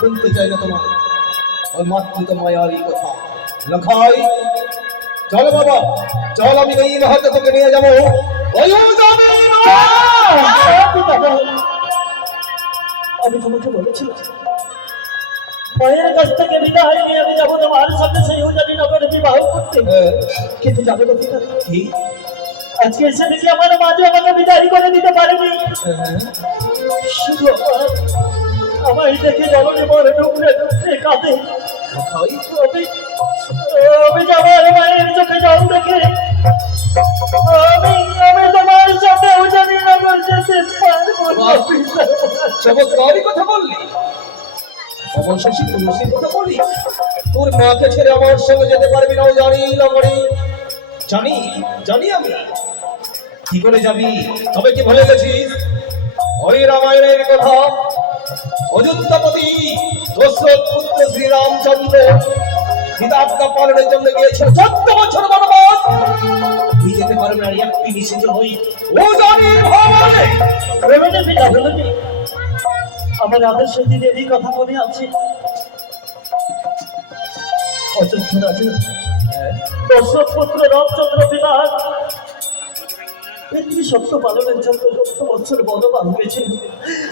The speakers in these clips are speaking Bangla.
শুনতে চাই না তোমার ওই মাতৃত মায়ারই কথা। লখাই চল বাবা, চল, আমি এই মুহূর্তে তোকে নিয়ে যাবো। ওই যাবি না। আমি তোমাকে বলেছিলাম মায়ের কাছ থেকে বিদায় নিয়ে আমি যাবো তোমার সাথে সেই উজানি নগরে বিবাহ করতে, কিন্তু যাবে কোথায়? কি আজকে এসে দেখি আমার মাঝে আমাকে বিদায় করে দিতে পারেনি। শুধু আমায় দেখে জলনে মরে ডুবলে ডুবলে কাঁদে। লখাই আমি যাবার মায়ের চোখে জল দেখে আমি তোমার সাথে উজানি নগর যেতে পারবো না। চমৎকারই কথা বললি, অবশেষে তুলসীর কথা বলি। তোর মাকে ছেড়ে আমার সঙ্গে যেতে পারবি না, জানি লঙ্গড়ি, জানি জানি আমি। কি করে যাবি? তবে কি ভুলে গেছিস ওই রামায়ণের কথা? অযোধ্যাপতি দশরথ পুত্র শ্রীরামচন্দ্র সীতাকে পালনের জন্য গিয়েছিল 14 বছর বনবাস। তুই যেতে পারবি না, একটি নিষিদ্ধ হই ও জানি ভগবানে। ভেবে পিতা ভেবে আমার আদেশ দিনের এই কথা মনে আছে। অযোধ্যা রাজা দশরথ পুত্র রামচন্দ্র বিরাট পৃথিবী সত্য পালনের জন্য 14 বছর বনবাস গেছে।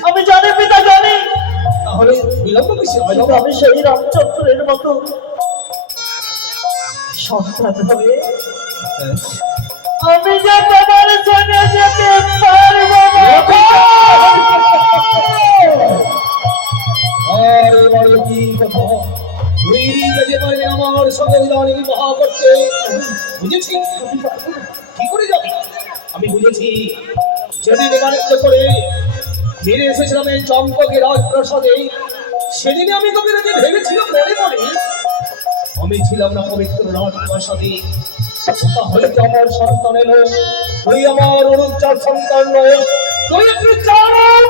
আমি জানি পিতা, জানি। তাহলে বিলম্ব কিসে? আমি সেই রামচন্দ্রের মতো সন্তান হয়ে আমি যে তোমার সঙ্গে যেতে পারবো না। আরে বলো কি কথা? তুই যেতে পারবি আমার সঙ্গে জানি বিবাহ করতে? বুঝেছি। কি করে যাবি? আমি বুঝেছি। যেদিন বাণিজ্য করে ফিরে এসেছিলাম এই চম্পকের রাজপ্রাসাদে, সেদিনে আমি তোকে দেখে ভেবেছিলাম মনে মনে আমি ছিলাম না পবিত্র রাজপ্রাসাদে। তাহলে কি আমার সন্তান এলো? তুই আমার অনুচ্চার সন্তান নয়, তুই একটু চারণ।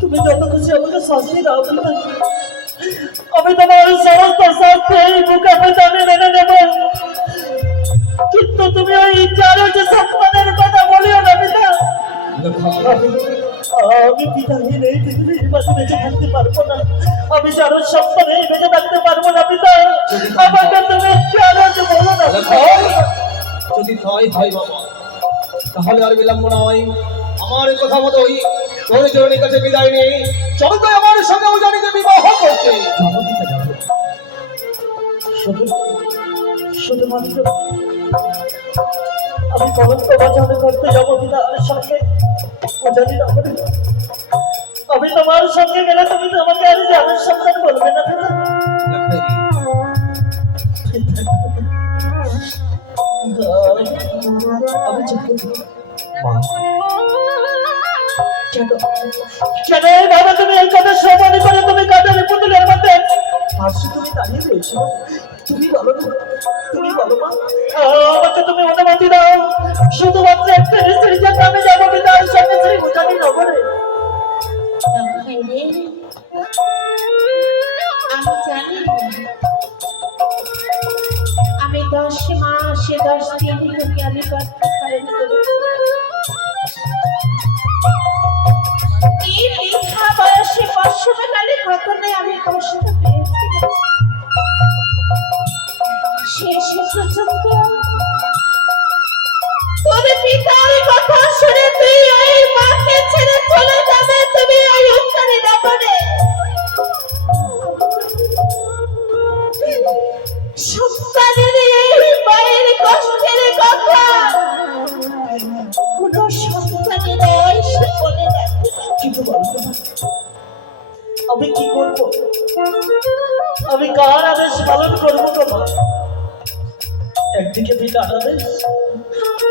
তুমি যত খুশি আমাকে শাস্তি দাও, আমি তোমার সমস্ত শাস্তি এই বুকে পেতে আমি মেনে নেব, কিন্তু তুমি ওই চারো যে সন্তানের কথা বলিও না পিতা। আমি পিতাহীন এই পৃথিবীর মাঝে বেঁচে থাকতে পারবো না। আমি চারো সন্তানে বেঁচে থাকতে পারবো না পিতা। আমাকে তুমি চারো যে বলো না। যদি তাই হয় বাবা, তাহলে আর বিলম্ব নয়, আমার কথা মতো তোর জননীর কাছে বিদায় নেই। চল তো আমার সঙ্গে উজানিকে বিবাহ করতে। শুধুমাত্র আমি কলঙ্ক বাঁচানো করতে যাবো পিতার সঙ্গে উজানি নগরে। আমি তোমার সঙ্গে গেলে তুমি তো আমাকে আর জানার সন্তান বলবে না পিতা। আমি কেন এইভাবে তুমি এই কথা শ্রবণী করে তুমি কাটারে পুতুলের মধ্যে পাশে তুমি দাঁড়িয়ে রয়েছো? তুমি বলো না, তুমি বলো মা, আমাকে তুমি অনুমতি দাও শুধুমাত্র একটা স্ত্রীর জন্য আমি যাবো পিতার সঙ্গে সেই উজানি নগরে। আমি জানি আমি 10 মাসে 10 দিন তোকে আমি করতে পারিনি। এই লেখা বয়সে কষ্টকালে ঘটনায় আমি কষ্ট পেয়েছি। শেষ পর্যন্ত তোর পিতার কথা শুনে তুই ওই মাকে ছেড়ে চলে যাবে, তুমি ওই উত্তরে নগরে। সন্তানের এই মায়ের কষ্টের কথা কোন সন্তানের সে বলে না। কিন্তু বলতো আমি কি করবো? আমি কার আদেশ পালন করবো তোমার? একদিকে পিতার আদেশ,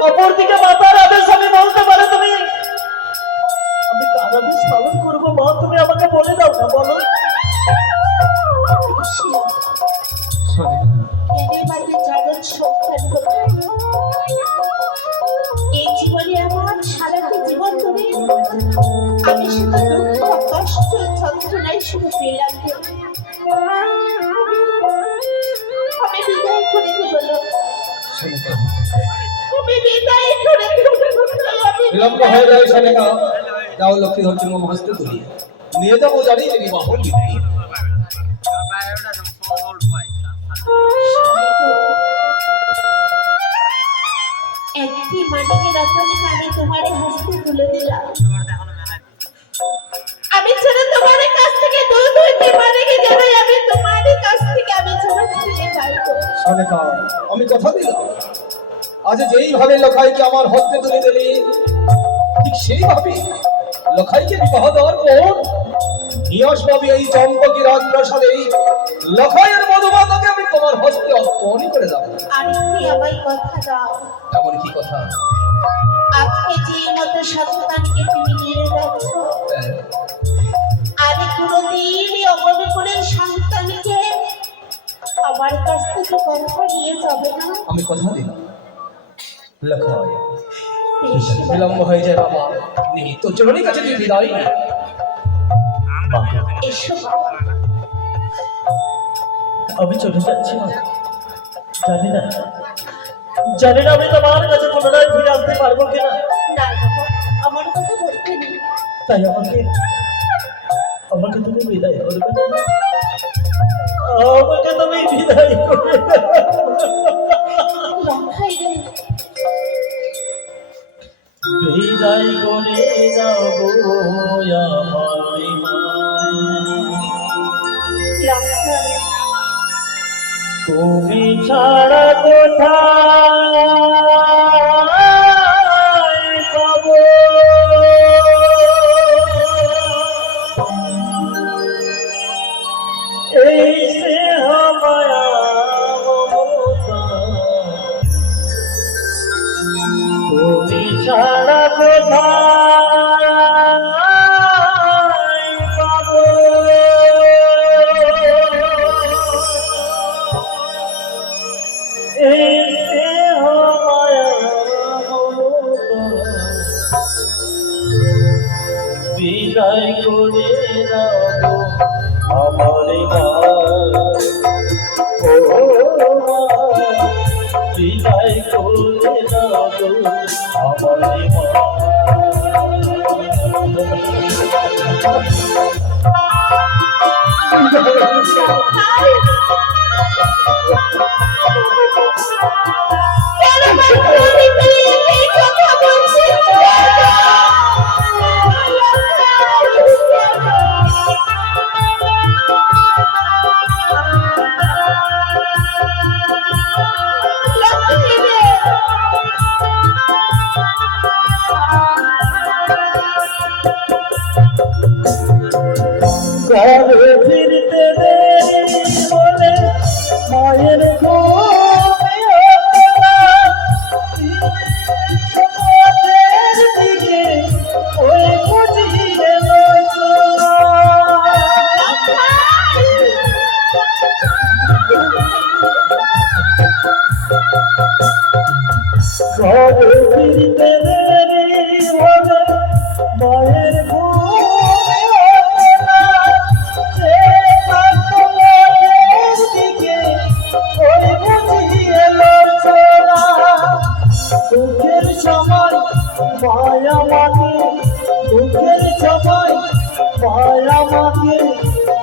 অপরদিকে মাতার আদেশ। আমি বলতে পারো তুমি আমি কার আদেশ পালন করবো মা? তুমি আমাকে বলে দাও না, বলো। জ্ঞানের বাইরে যাদের সন্তান লাগবে। আমি বিদায় করে দেব না। সনেকা, আমি বিদায় করে দেব না। বিলম্ব হয়ে যায় সনেকা। যাও লক্ষ্মী হচ্ছে মোম হস্তে তুলি নিয়ে যাবো জানি যে বিবাহ বিধি। একটি মাটির রতনকে আমি তোমার হস্তে তুলে দিলাম। আমি ছেড়ে তোমার কাছ থেকে দুইটি মাটিকে যাই, আমি তোমার কাছ থেকে আমি ছেড়ে ফিরে পাইবো। সনেকা, আমি কথা দিলাম আজ যেইভাবে লখাইকে আমার হস্তে তুলে দিলি ঠিক সেইভাবে লখাইকে বিবাহ দেওয়ার পর নিয়াস পাবি এই চম্পকি রাজপ্রাসাদে লখাইয়ের মধুমাতাকে আমি তোমার হস্তে অর্পণই করে দেবো। আর কি আমায় কথা দাও, এমন কি কথা? আজকে যে মতো সন্তানকে তুমি নিয়ে যাচ্ছ, হ্যাঁ, আমি কোনোদিনই অমন করে সন্তানকে আমার কাছ থেকে কথা নিয়ে যাবে না। আমি কথা দিলাম লখাই। বেশ, বিলম্ব হয়ে যায় বাবা, নিহিত চরণের কাছে তুই বিদায় নে। এসো বাবা। আমি চলে যাচ্ছি মা। জানি না জানি না আমি তোমার কাছে পুনরায় ফিরে আসতে পারবো কিনা। না বাবা, আমার কথা বলতে নেই। তাই আমাকে আমাকে তুমি বিদায় করবে না? আমাকে তুমি বিদায় করবে না? লখাই রে, বিদায় করে যাও গো আমার মা। লখাই তুমি ছাড়া কোথায় পাবো এই স্নেহ মায়া মমতা, তুমি ছাড়া কোথায় পাবো এই স্নেহ মায়া মমতা, বিদায় করে দাও আমার মা। ও মা, বিদায় করে দাও আমার মা। কেন বাবা এই কথা বলছিস? লখাই রে, ঘরে ফিরতে দেরি হলে মায়ের ঘুমে ওঠে না। পথের দিকে ওই বুঝিয়ে নচলা। ঘরে ফিরতে দেরি হলে মায়ের ঘুমে ওঠে না। সে থাকতো পথের দিকে ওই বুঝিয়ে নচলা। দুঃখের সময় মায়া মাকে, দুঃখের সময় মায়া মাকে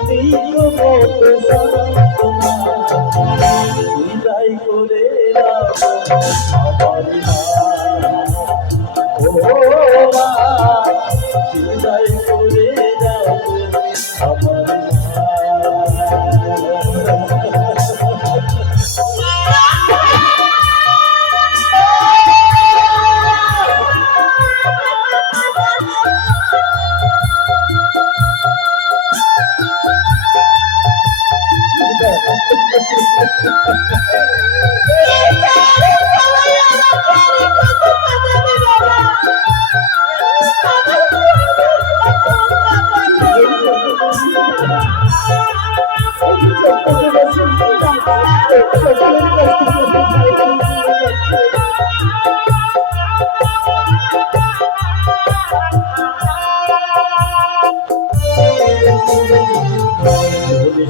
দিল কত সান্ত্বনা। বিদায় করে দাও আমার মা। ও মা, বিদায় করে দাও আমার মা।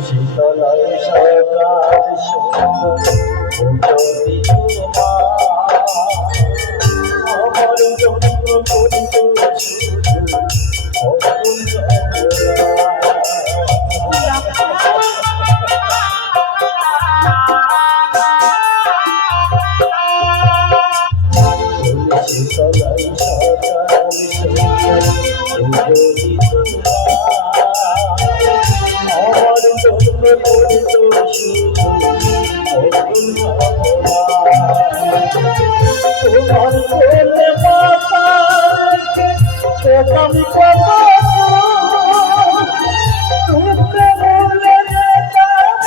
শীতলায় সকাল সুন্দর যদি তোমার আমার জন্ম করিত শুধু অকুল শীতলায় সকাল সুন্দর যদি আমার জন্ম করিত শুধু অকুল তোমার বলে মাতা আমি কত তোকে বলে যেতাম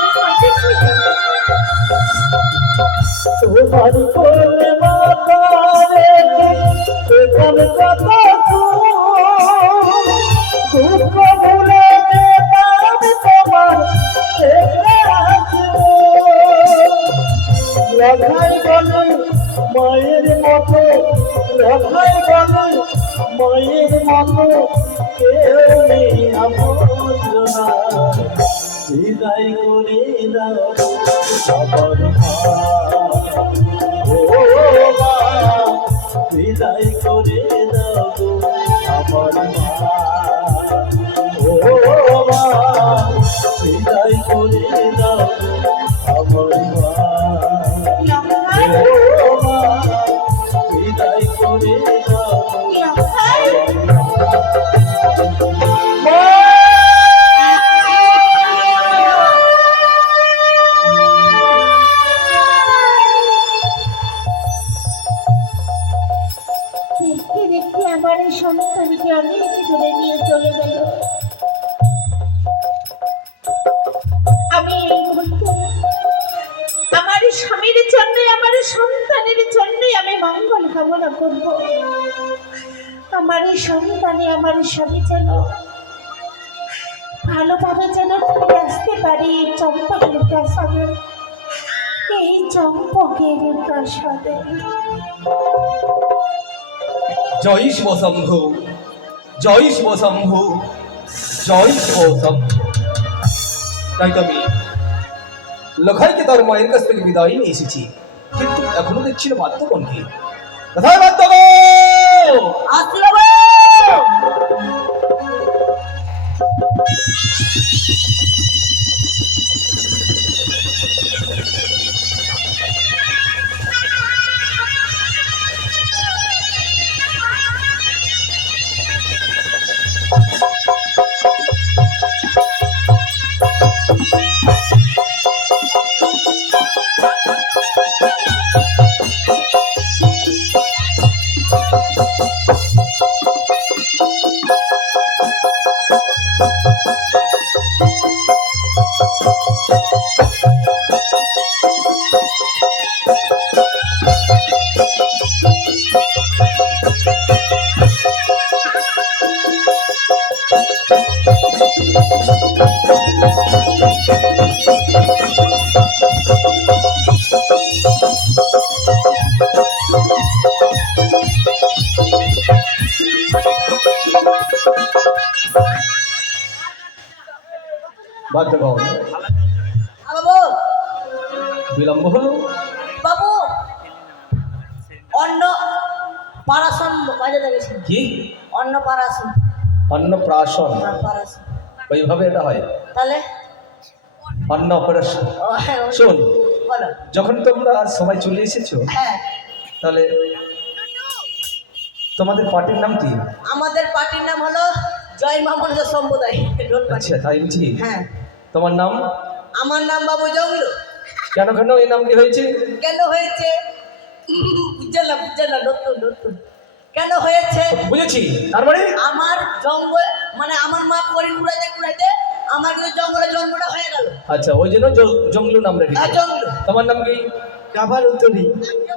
তোমার দেখলে তোমার বলে মাতা আমি কত দুঃখ ভুলে যেতাম তোমার রাখাই বলে মায়ের মতো রাখাই বলে মায়ের মতো কেউ নেই আবর্জনা বিদায় করে দাও আমার ও মা বিদায় করে দাও আমার ও মা বিদায় করে দাও আমার ও মা বিদায় করে দাও দেখতে দেখতে আমার এই সন্তানকে অনেক দূরে নিয়ে চলে গেল। আমি এই মুহূর্তে আমার স্বামীর জন্য আমার সন্তানের জন্য আমি মঙ্গল কামনা করব। আমার এই সন্তানে আমার স্বামী যেন ভালোভাবে যেন ফিরে আসতে পারি এই চম্পকের প্রাসাদে, এই চম্পকের প্রাসাদে। জয় শিব শম্ভু, জয় শিব শম্ভু, জয় শিব শম্ভু। তাই তো আমি লখাইকে তার মায়ের কাছ থেকে বিদায় নিয়ে এসেছি, কিন্তু এখনো দেখছি না বাদ্যকনকে। কোথায় বাদ্যকন? বাদ্যকন বাবু বিলম্ব হলো। বাবু অন্ন পারাসন বাজে দেখেছি কি? অন্ন পারাসন অন্নপ্রাশন, পারাসন ওইভাবে এটা হয়। তাহলে অন্নপ্রাশন। ও হ্যাঁ শোন, বলো। যখন তোমরা সবাই চলে এসেছো, হ্যাঁ তাহলে তোমাদের পার্টির নাম কি? আমাদের পার্টির নাম হলো জয় মা মনসা সম্প্রদায় ঢোল পার্টি। আচ্ছা, তাই বুঝি? হ্যাঁ তোমার নাম? আমার নাম বাবু জঙ্গলু। কেন কেন এই নামটি হয়েছে? কেন হয়েছে বুঝছেন না নতুন নতুন কেন হয়েছে বুঝেছি। তার মানে আমার জঙ্গল মানে আমার মা করি কুড়াইতে আমার কিন্তু জঙ্গলে জন্মটা হয়ে গেল। আচ্ছা, ওই জন্য জঙ্গলু নাম রেখেছি। জঙ্গলু। তোমার নাম কি? কাবার উত্তরি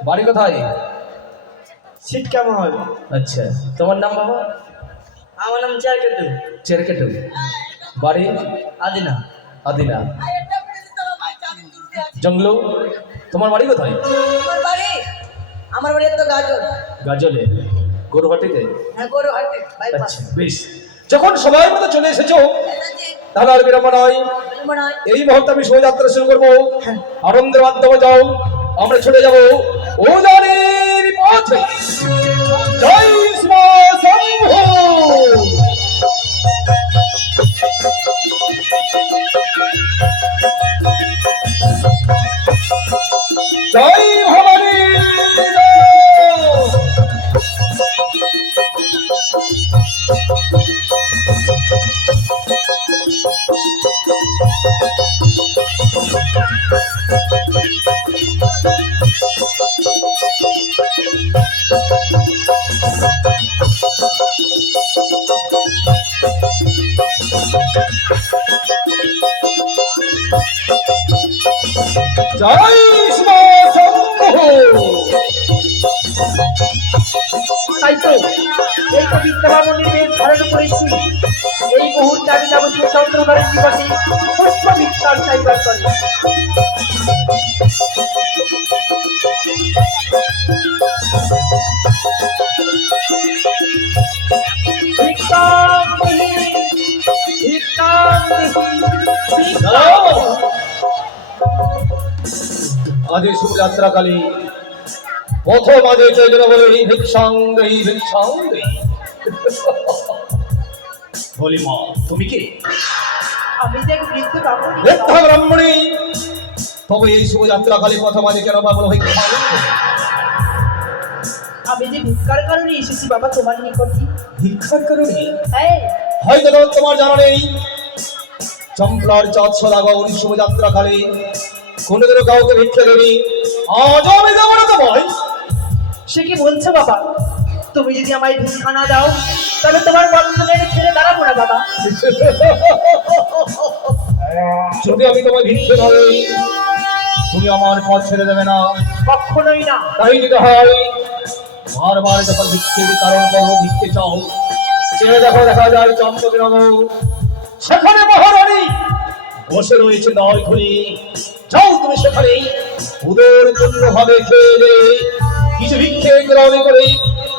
বাড়ি কোথায়? সিটকা মহল। আচ্ছা, তোমার নাম বাবা? আমার নাম চেরকেটু। চেরকেটু। বাড়ি? আদিনা। আদিনা। জঙ্গলু, তোমার বাড়ি কোথায়? আমার বাড়ি আমার বাড়ি তো গাজর। গাজলে গরুহাটিতে। হ্যাঁ, গরু হাটে বাইপাস। আচ্ছা বেশ, যখন সময় মতো চলে এসেছো তাহলে আর বিলম্ব নয়, মনে হয় এই মুহূর্তে আমি শোভাযাত্রা শুরু করবো। আনন্দের মাধ্যমে যাও, আমরা ছুটে যাবো উজানির পথে। জয় শ্রী শম্ভু। জয় ভবানী। জয় শ্রী শম্ভু। তাই তো এই তো বিদ্যাবামনের বেশ ধারণ করেছি। এই মুহূর্তে আমি যাবো সেই চন্দ্রগড়ের নিকটে পুষ্প বিস্তার চাইবার করে। ভিক্ষাং দেহি, ভিক্ষাং দেহি, ভিক্ষাং দেহি। আজে শুভযাত্রাকালী প্রথম আজে চৈতন্য বলে ভিক্ষাং দেহি ভিক্ষাং দেহি। বলি মা, তুমি কি? আমি যে এক বৃদ্ধ ব্রাহ্মণ। বৃদ্ধ ব্রাহ্মণী, তবে এই শুভযাত্রাকালী প্রথম আজে কেন বাবল ভিক্ষাং দেহি? আমি যে ভিক্ষার কারণে এসেছি বাবা তোমার নিকটে। ভিক্ষার কারণে? হ্যাঁ, হয়তো তোমার জানা নেই, চম্পলার চাঁদ সদাগর শুভযাত্রাকালে কোনোদিনও কাউকে ভিক্ষা দেনি। আজ আমি দেবো না তোমায়। সে কি বলছো বাবা? তুমি যদি আমায় ভিক্ষা না দাও তাহলে তোমার বন্ধনের ছেড়ে দাঁড়াবো না বাবা। যদি আমি তোমায় ভিক্ষে ধরি, তুমি আমার পথ ছেড়ে দেবে না। কখনোই না। তাই যদি হয়, বারবার যখন ভিক্ষের কারণ বলো, ভিক্ষে চাও, চেয়ে দেখো, দেখা যায় চন্দ্রনগর, সেখানে মহারানী বসে রয়েছে নয় খুলি। যাও তুমি সেখানে উদর পূর্ণ ভাবে খেয়ে দে, কিছু ভিক্ষে গ্রহণ করে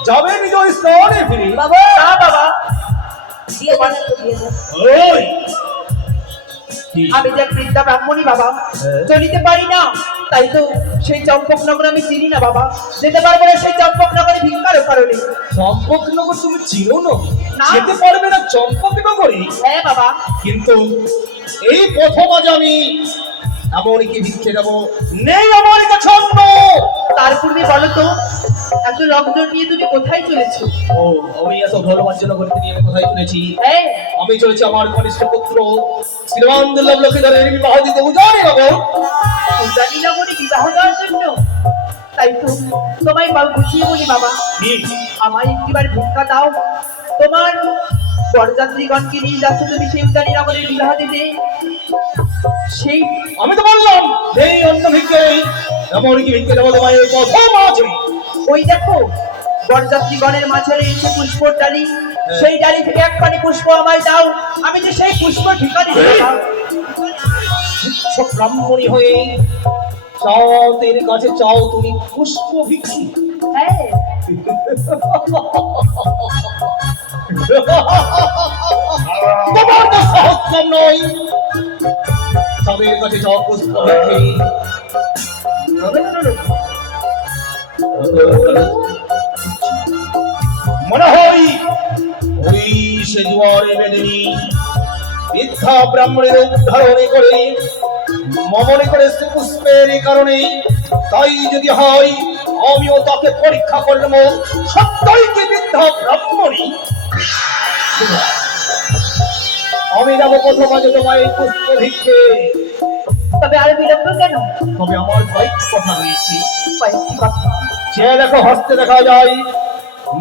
যাবে নিজ স্থানে ফিরে। বাবা, না বাবা, দিয়ে দেন তো, দিয়ে দেন। ওই কি? আমি যে এক বৃদ্ধা ব্রাহ্মণী বাবা, হ্যাঁ। চলিতে পারি না। তাই তো সেই চম্পকনগর আমি চিনি না বাবা, যেতে পারবো না সেই চম্পকনগরে ভিক্ষার কারণে। চম্পকনগর তুমি চিনো না? না। যেতে পারবে না চম্পকনগরে? হ্যাঁ বাবা। কিন্তু এই প্রথম আজ আমি এমনকি ভিক্ষে দেবো নেই আমার কাছে অন্য। তার পূর্বে বলো তো, এত লোকজন নিয়ে তুমি কোথায় চলেছো? ও, আমি এত ধর্মার্জন করতে নিয়ে আমি কোথায় চলেছি? হ্যাঁ, আমি চলেছি আমার কনিষ্ঠ পুত্র শ্রীমান দুর্লভ লক্ষ্মীধরের বিবাহ দিতে উজানি বাবু। উজানি নগরে বিবাহ দেওয়ার জন্য? তাই তো তোমায় বুঝিয়ে বলি বাবা, আমায় একটিবার ভিক্ষা দাও। তোমার বরযাত্রীগণকে নিয়ে যাচ্ছ তুমি সেই উজানি নগরের বিবাহ দিতে। সেই আমি তো বললাম এই অন্য ভিক্ষে, এমনকি ভিক্ষে দেবো তোমায় এই প্রথম আছে। ওই দেখো বরযাত্রীগণের মাঝারে এসে পুষ্পর ডালি, সেই ডালি থেকে একখানি পুষ্প আমায় দাও, আমি যে সেই পুষ্প ভিক্ষা দিতে পারবো। সব ব্রাহ্মণী হয়ে চাঁদের কাছে চাও তুমি পুষ্প ভিক্ষি। হ্যাঁ, তোমার তো সাহস কম নয়, চাঁদের কাছে চাও পুষ্প ভিক্ষি। মনে হয় ওই সে জোয়ারে বেদিনী মিথ্যা ব্রাহ্মণের উদ্ধারণে করে মমনে করেছে পুষ্পের কারণে। তাই যদি হয় আমিও তাকে পরীক্ষা করব, সত্যই কি মিথ্যা ব্রাহ্মণী। আমি যাবো প্রথম আজ তোমায় পুষ্প ভিক্ষে। তবে আর বিলম্ব কেন? তবে আমার কয়েকটি কথা রয়েছে। কয়েকটি কথা। সে দেখো হস্তে দেখা যায়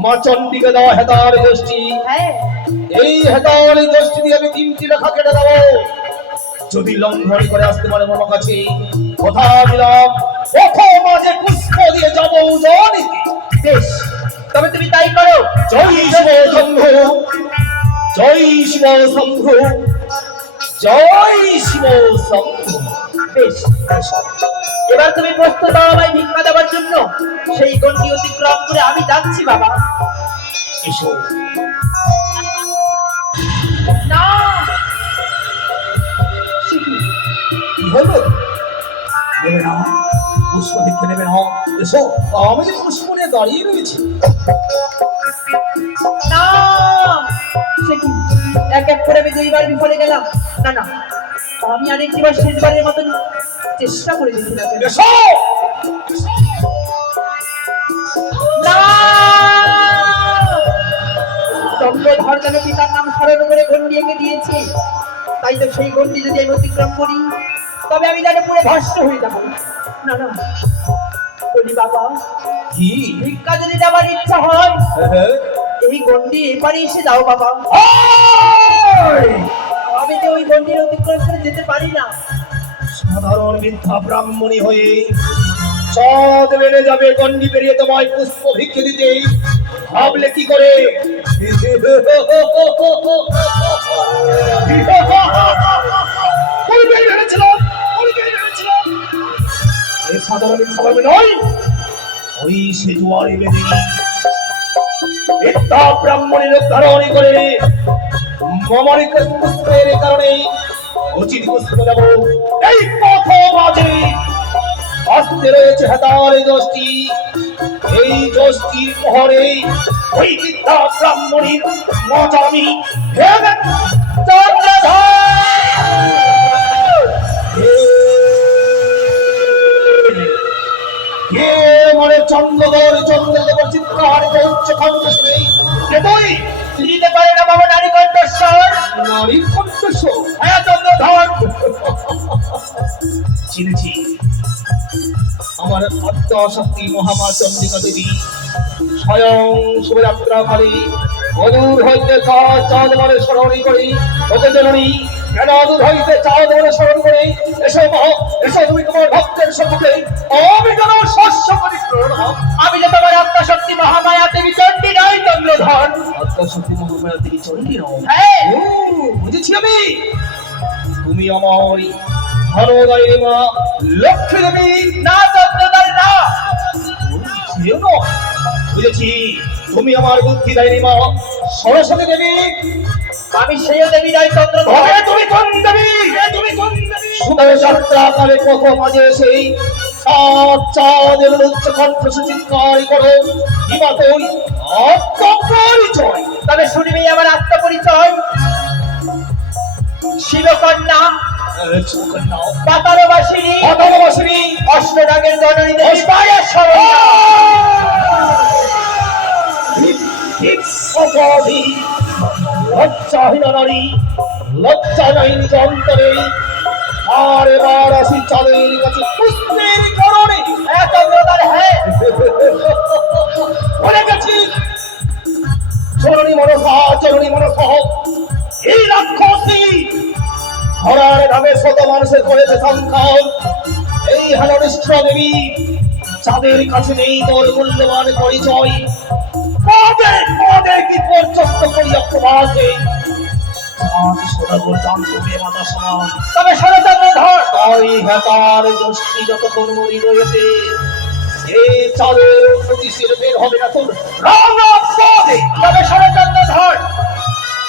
মা চণ্ডীকে দেওয়া হেতার দৃষ্টি। হ্যাঁ, এই হেতার দৃষ্টি দিয়ে আমি 3টি রেখা কেটে দেবো। যদি লঙ্ঘন করে আসতে পারে আমার কাছে, কথা দিলাম প্রথম মাঝে পুষ্প দিয়ে যাবো উজানিতে। বেশ, তবে তুমি তাই করো। জয় শিব শম্ভু, জয় শিব শম্ভু, জয় শিব শম্ভু। বেশ, এবার তুমি প্রস্তুত হও আমায় ভিক্ষা দেওয়ার জন্য। সেই গণ্ডি অতিক্রম করে আমি যাচ্ছি বাবা। এসো। না, কি হলো? নেবে না? পুষ্প ভিক্ষে নেবে না? এসো, আমি যে পুষ্প নিয়ে দাঁড়িয়ে রয়েছি। না, সে কি? এক এক করে আমি দুইবার বিফলে গেলাম। না না, আমি আরেকবার শেষবারের মতন চেষ্টা করে দেখি না কেন? এসো। না, চন্দ্রধর যেন পিতার নাম স্মরণ করে গণ্ডি এঁকে দিয়েছে, তাই তো সেই গণ্ডি যদি আমি অতিক্রম করি তবে আমি যেন পুরো ভস্ম হয়ে যাবো। না না, বলি বাবা, কি? ভিক্ষা যদি দেওয়ার ইচ্ছা হয় হ্যাঁ। এই গণ্ডি এপারে এসে যাও বাবা। ওই! আমি যে ওই গণ্ডির অতিক্রম করে যেতে পারি না। সাধারণ বৃদ্ধা ব্রাহ্মণী হয়ে চাঁদ বেড়ে যাবে গণ্ডি পেরিয়ে তোমায় পুষ্প ভিক্ষে দিতে ভাবলে কি করে? এ সাধারণ ভাবে নয়, ওই সে জুয়ারি বেদি বৃদ্ধা ব্রাহ্মণের ধারণী করে মমরিক পুষ্পের কারণে উচিত পুষ্প দেব এই পথ মাঝে আসতে রয়েছে হাতার যষ্টি। এই যষ্টির পহরে ওই বৃদ্ধা ব্রাহ্মণীর মজামি ভেবে চন্দ্রধর চন্দ্রদেবর চিৎকার উচ্চ কণ্ঠ শুনে কে তুই? চিনতে পারে না বাবা নারী কণ্ঠস্বর। নারী কণ্ঠস্বর? হ্যাঁ চন্দ্রধর, চিনেছি। আমার আত্মশক্তি মহামা চন্দ্রিকা দেবী স্বয়ং শুভযাত্রা কালী অদূর হইতে চাঁদ মানে স্মরণী করি ওকে জননী কেন অদূর হইতে চাঁদ মানে স্মরণ করে এসো মহ, এসো তুমি তোমার ভক্তের সম্মুখে আমি যেন শস্য করি প্রণাম। আমি যে তোমার আত্মশক্তি মহামায়া দেবী চণ্ডী নয় চন্দ্রধর। আত্মশক্তি মহামায়া দেবী চণ্ডী নও? হ্যাঁ, ও, বুঝেছি আমি। তুমি আমারই ধনদায়ী মা লক্ষ্মী দেবী। না চন্দ্রধর না, সেও নয়। বুঝেছি, তুমি আমার বুদ্ধিদায়ী মা সরস্বতী দেবী। আমি সেই দেবী নয় চন্দ্রধর। তবে তুমি কোন দেবী? তুমি কোন দেবী? শুভযাত্রা কালে পথ মাঝে সেই চাঁদের উচ্চ কণ্ঠ সুচিৎকার করো হিমাতই আত্মপরিচয়। তবে শুনবি আমার আত্মপরিচয়। শিবকন্যা, পাতালবাসিনী, অষ্টরাগের জননী দেবী লজ্জাহীন নারী, লজ্জা নাই নিজ অন্তরে। আর এবার আসি চাঁদের কাছে পুষ্পের কারণে। হ্যাঁ, বলে গেছি জননী মনসা এই রাক্ষসী হরার নামে শত মানুষের করেছে সংখ্যান। এই হালনিষ্ঠ দেবী চাঁদের কাছে নেই তোর মূল্যবান পরিচয়। পদে পদে কি পর্যন্ত করিয়া প্রবাসে তবে শরৎচন্দ্রধর তাই হেতার যষ্টি যতক্ষণ মরি রয়েছে এই চাঁদের উন্নতি ছেড়ে বের হবে না তোর রাঙা পদে। তবে শরৎচন্দ্রধর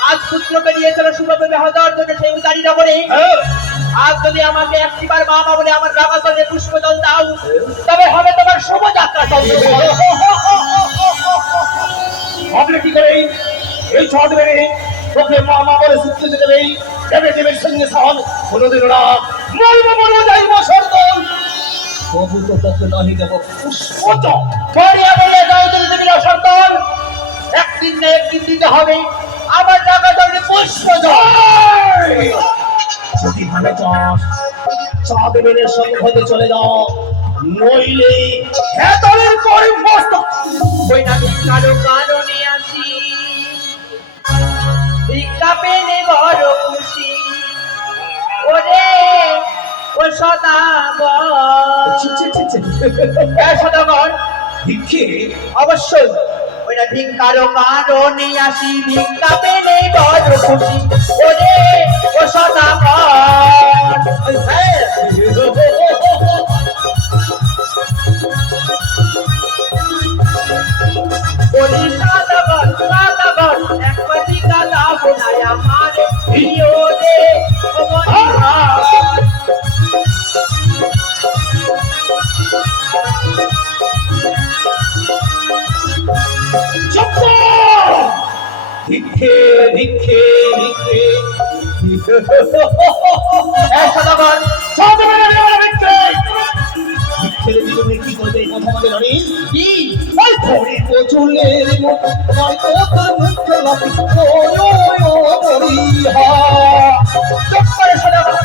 আজ পুত্রকে নিয়েছিল সুরভে বেহদার জন্য সেই উদারি নগরে। আজ যদি আমাকে একটিবার মা মা বলে আমার রাঙা তলে পুষ্পজল দাও তবে হবে তোমার শুভযাত্রা চন্দ্রধর। ভাবলে কি করে এই চাঁদ বেড়ে তোকে মা মা বলে সূত্র দেবেই দেবে দেবের সঙ্গে সাহন কোনোদিন না মরবো যাইব সরদল। তবু তো তোকে নাহি দেব পুষ্পজ। পড়িয়া বলে যাও তুমি দেবীর অসন্তন, একদিন না একদিন দিতে হবে আমার রাঙা তলে পুষ্পজল। যদি ভাবে চাস চাঁদ বেড়ে সংঘতে চলে যাও, নইলে হেতলের পরে মস্তক ওই না কারো কারণে আসি ভিক্ষা পেলে বড় খুশি। ওরে ও সদাগর, সদাগর ভিক্ষে অবশ্যই ওই না ভিক্ষার কারণে আসি ভিক্ষা পেলে বড় খুশি। ওরে ও সদাগর বলি সাদাবার সাদাবার এক পাটি কালা বোনায় আমার প্রিয় রে ভিক্ষে ভিক্ষে ভিক্ষে সাদাবার ছেলে জীবনে কি করবে এই কথা আমাদের জানিস কি ওই ঘড়ি চুলের মুখ নয় তো তোর মুখ লাফি ও বড়ি হা চুপ করে সাদাবার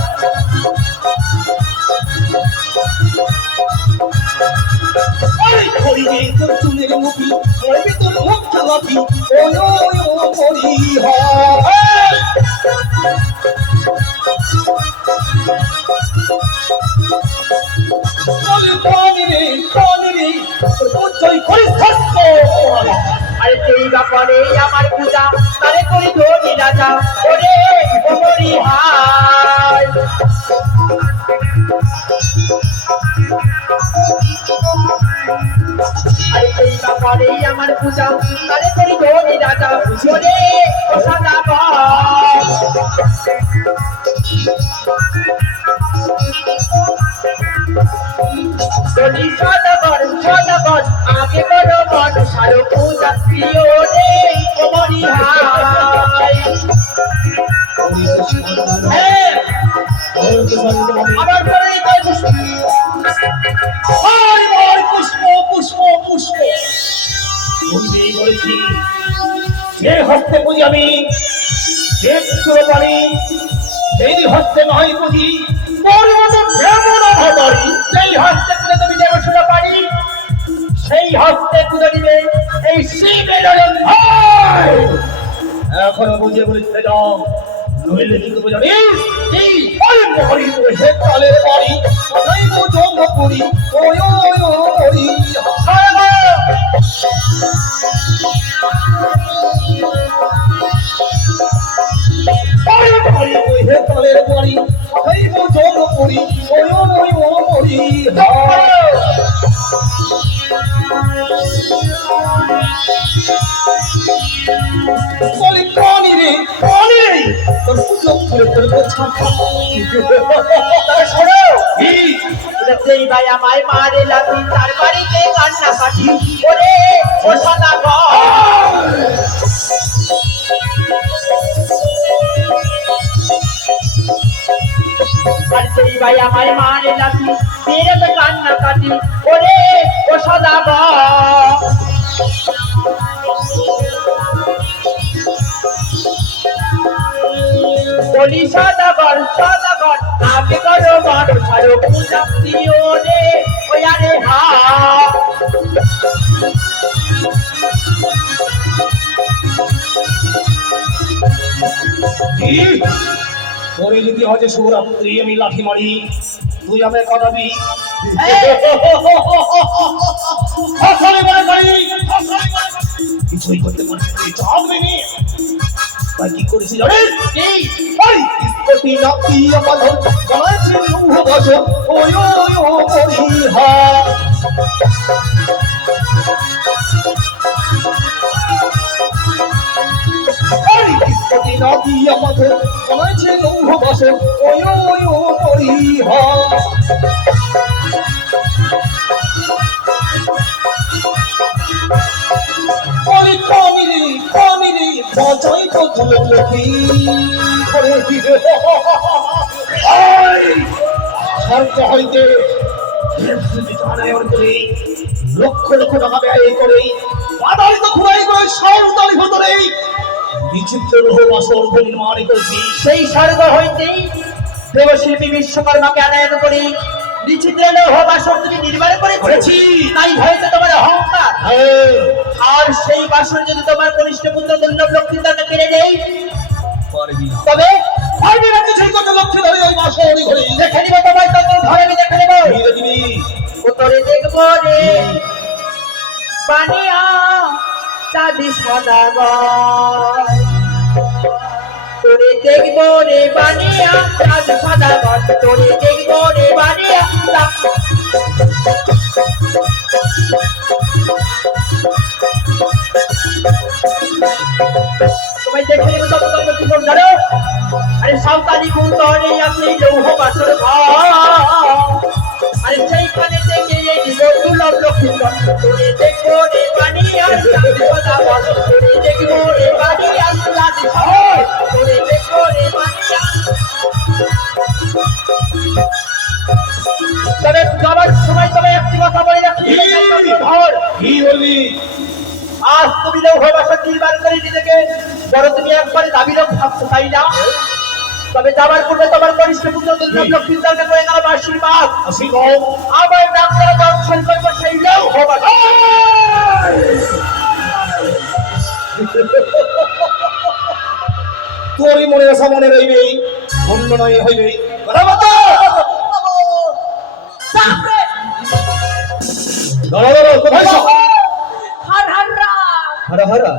ওই ঘড়ি তোর চুলের মুখি নয় তোর মুখ লাফি ও বড়ি হা আরে সেই ব্যাপারে আমার পূজা তারে করি ধরি রাজা ওরে ওমরি হাই আরে সেই ব্যাপারে আমার পূজা তারে করি ধরি রাজা ওরে ও সাদাবার বলি সাদাবার সাদাবার আগে বড় মন সারো পূজা প্রিয় রে ওমরি হাই আমার পরেই তাই পুষ্প পুষ্প পুষ্প বুঝতেই বলেছি যে হস্তে বুঝি আমি যে পুত্র পারি সেই হস্তে নয় বুঝি তোর মতো ভ্রমণ হবারি সেই হস্তে তুলে তুমি দেবসুরা পারি সেই হস্তে তুলে দিবে এই শিবের ভাই এখনো বুঝে বলেছে যাও নইলে কি করবো জানিস কি ওই মরি বসে কালের বাড়ি কোথায় তো জন্ম করি ওই ওই ওই কালের বাড়ি কোথায় তো জন্ম করি ওই ওই ওই বলি প্রাণী রে তোর সুযোগ করে তোর ছাপা শোনো সেই ভাই আমায় মারে লাথি তার বাড়িতে কান্না কাটি ওরে ও সাদাবার আর সেই ভাই আমায় মারে লাথি মেরে তো কান্না কাটি ওরে ও সাদাবার বলি সাদাবার সাদাবার আগে করো মারো ছাড়ো পূজা প্রিয় রে ওই আরে হা তোরে যদি হজে শিবরাত্রি আমি লাঠি মারি তুই আমায় কথা দি কিছুই করতে পারছি চাঁদবে নি তাই কি করেছি জানিস ওই ইস্কটি নাকি আমার গলায় লৌহ বাসন ওই ওই ও বলি হা ওই ইস্কটি নাকি আমার গলায় লৌহ বাসন ওই ওই ও বলি হা কামিনী বাজাই তো তুলে লেখি করে সরকার হইতে লক্ষ লক্ষ টাকা ব্যয় করে আদালিত ঘুরাই করে সরকারি ভেতরে বিচিত্র রহ বাসর নির্মাণ করেছি সেই স্বর্গ হইতেই দেবশিল্পী বিশ্বকর্মাকে আনায়ন করি বিচিত্র লৌহ বাসন তুমি নির্মাণ করেছি তাই হয়েছে তোমার অহংকার আর সেই বাসন যদি তোমার কনিষ্ঠ পুত্র দুর্লভ লক্ষ্মীদাকে কেড়ে নেই তবে পারবি না কিছুই করতে লক্ষ্মী ধরে ওই বাসর ঘরে দেখে নিব তোমার তত ধরে আমি দেখে নেব উত্তরে দেখবো রে বানিয়া চাঁদি সদাগর তোরে দেখবো রে বানিয়া চাঁদ সদাগর তোরে দেখবো রে বানিয়া তোমায় দেখে সব তোমার কি জানো আরে সাঁওতালি গুণে আপনি লৌহ বাসর ঘর আরে সেইখানে থেকে এই দুর্লভ লক্ষ্মীন্দর তোরে দেখবো রে বানিয়া চাঁদ সদাগর তোরে দেখবো রে বানিয়া চাঁদ সদাগর তোরে দেখবো রে বানিয়া তবে যাবার সময় তবে একটি কথা বলে রাখি ধর কি বলবি? আজ তুমি লৌহ বাসর নির্মাণ করে নিজেকে বড় তুমি একবারে দাবিরক ভাবছো তাই না তবে যাবার পূর্বে তোমার কনিষ্ঠ পুত্র দুর্লভ লক্ষ্মীন্দরকে করে গেল আশীর্বাদ আবার ডাক্তার দর্শন করবো সেই লৌহ বাসর তোরই মনে আশা মনে রইবে, অন্য নয় হইবে। কথা বলো। দাঁড়া দাঁড়া, কোথায় সব? হার হার রাত হারা হারা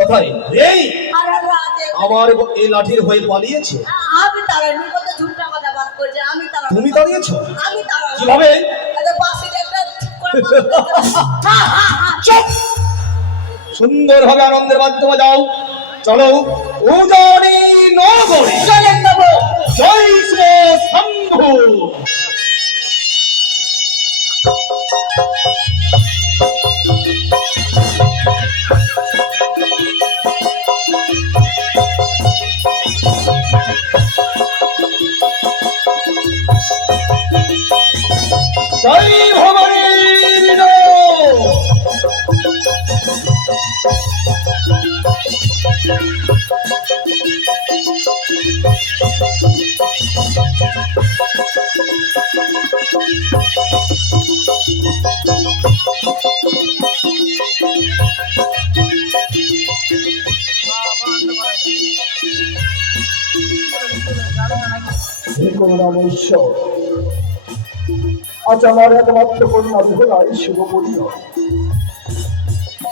কোথায়? এই হার হার রাত আমার এই লাঠির হয়ে পালিয়েছে। আমি তাড়ানি কত ঝুঁটা কথা বাদ করছে আমি তাড়ানি তুমি দাঁড়িয়েছো আমি তাড়ানি কিভাবে? এটা বাসির একটা ঠিক করে হ্যাঁ হ্যাঁ হ্যাঁ চুপ! সুন্দরভাবে আনন্দের বাদ্য বাজাও। চলো উজানি নগরে চলেন দেবো জয় শ্রী শম্ভু। জয় ভবানীর জয়। হে করুণাময় আজ আমার একমাত্র কন্যা বিহলাই শুভ পরিণয়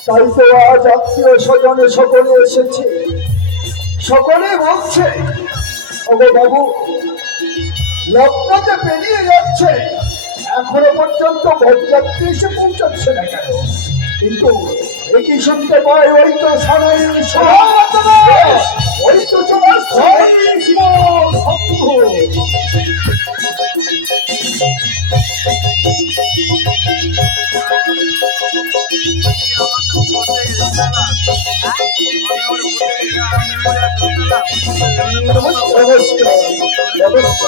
তাই তো আজ আত্মীয় স্বজনে সকলে এসেছে সকলে বলছে ওগো বাবু লগ্ন যে পেরিয়ে যাচ্ছে এখনো পর্যন্ত বরযাত্রী এসে পৌঁছাচ্ছে না কেন কিন্তু একই শুনতে পাই ওই তো সারাই ওই তো তোমার শম্ভু। নমস্কার নমস্কার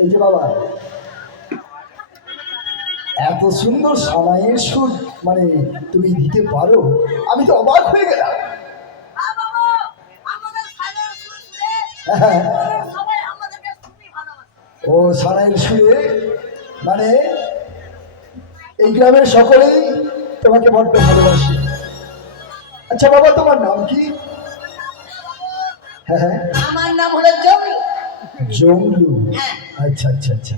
এই যে বাবা এত সুন্দর সানাইয়ের সুর মানে তুমি দিতে পারো আমি তো অবাক হয়ে গেলাম বাবু আমাদের সাগর শুনছে হ্যাঁ, সবাই আমাদেরকে খুবই ভালোবাসে ও সানাইয়ের সুরে মানে এই গ্রামের সকলেই তোমাকে বড্ড ভালোবাসে আচ্ছা বাবা তোমার নাম কি হ্যাঁ হ্যাঁ আমার নাম হলো জমি জমলু হ্যাঁ আচ্ছা আচ্ছা আচ্ছা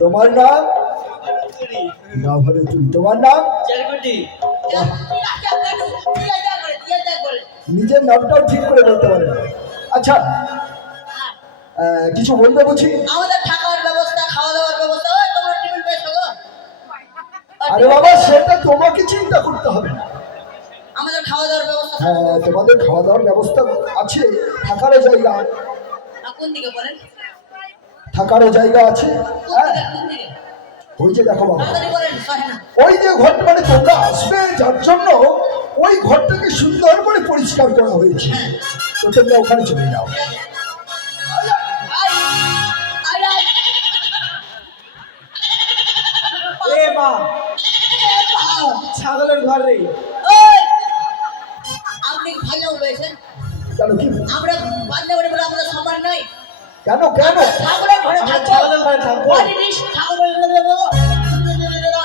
তোমার নাম না ভালো তুমি তোমার নাম নিজের নামটাও ঠিক করে বলতে পারে না আচ্ছা কিছু বলতে বুঝি আমাদের থাকার ব্যবস্থা খাওয়া দাওয়ার ব্যবস্থা ওই তোমরা টিফিন পেয়েছো গো আরে বাবা সেটা তোমাকে চিন্তা করতে হবে না আমাদের খাওয়া দাওয়ার ব্যবস্থা হ্যাঁ তোমাদের খাওয়া দাওয়ার ব্যবস্থা আছে থাকারও জায়গা কোন দিকে বলেন থাকারও জায়গা আছে হ্যাঁ কোন দিকে ওই যে দেখো বাবা তাড়াতাড়ি বলেন সহে না ওই যে ঘরটা মানে তোমরা আসবে যার জন্য ওই ঘরটাকে সুন্দর করে পরিষ্কার করা হয়েছে তো তোমরা ওখানে চলে যাও এ মা ছাগলের ঘর রে আপনি ভালো বলেছেন কেন কি আমরা বান্ধবী বলে আমাদের সমান নয় কেন কেন ছাগলের ঘরে থাকবো ছাগলের ঘরে থাকবো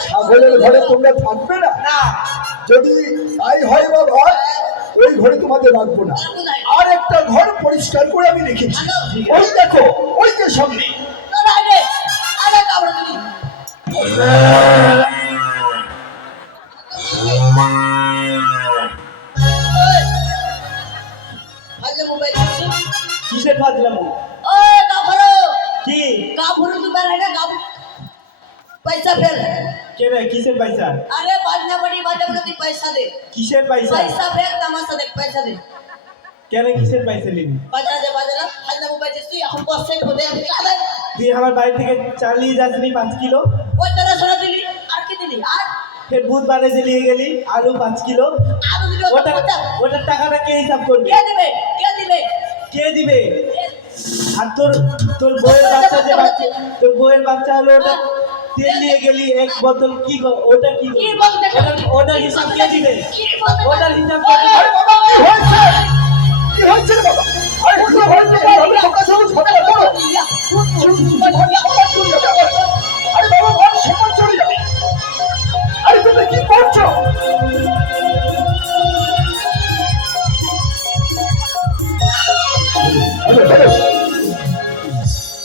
ছাগলের ঘরে তোমরা থাকবে না না যদি তাই হয় বাবা, ওই ঘরে তোমাদের রাখবো না, আর একটা ঘর পরিষ্কার করে আমি রেখেছি। ওই দেখো, ওই যে সামনে। আরে আরে কাবড় তুমি আরে মোবাইল কিসের ফাজলাম? ও কাবড় কি কাবড় তো বের হয় না কাবড় পয়সা ফেল কেন? কিসের পয়সা? আরে বাজনা বড়ি বাজে তুই পয়সা দে কিসের পয়সা? পয়সা ফেল তামাশা দেখ পয়সা দে কেন কিসের পয়সা নিবি? বাজনা হাজনা মোবাইল তুই এখন বসে বলে আরে তুই আমার বাড়ি থেকে চাল নিয়ে যাসনি 5 কিলো, ওই তোরা সোনা দিলি আর কি দিলি আর ফের বুধবারে যে নিয়ে গেলি আলু 5 কিলো, আলু দিলি ওটার টাকাটা কে হিসাব করবে? কে দিবে কে দিবে কে দিবে? আর তোর বউয়ের বাচ্চা যে তোর বউয়ের বাচ্চা হলো, ওটা তেল নিয়ে গেলি 1 বোতল, কি ওটা কি কি বলতে ওটার হিসাব কে দিবে? কি বলতে ওটার হিসাব কে দিবে? আরে বাবা, কি হয়েছে? কি হয়েছে রে বাবা? আরে কি হয়েছে? আমি সকাল সকাল ঝগড়া করো। আরে বাবা, ঘর সমান চলে যাবে। আরে তুমি কি করছো?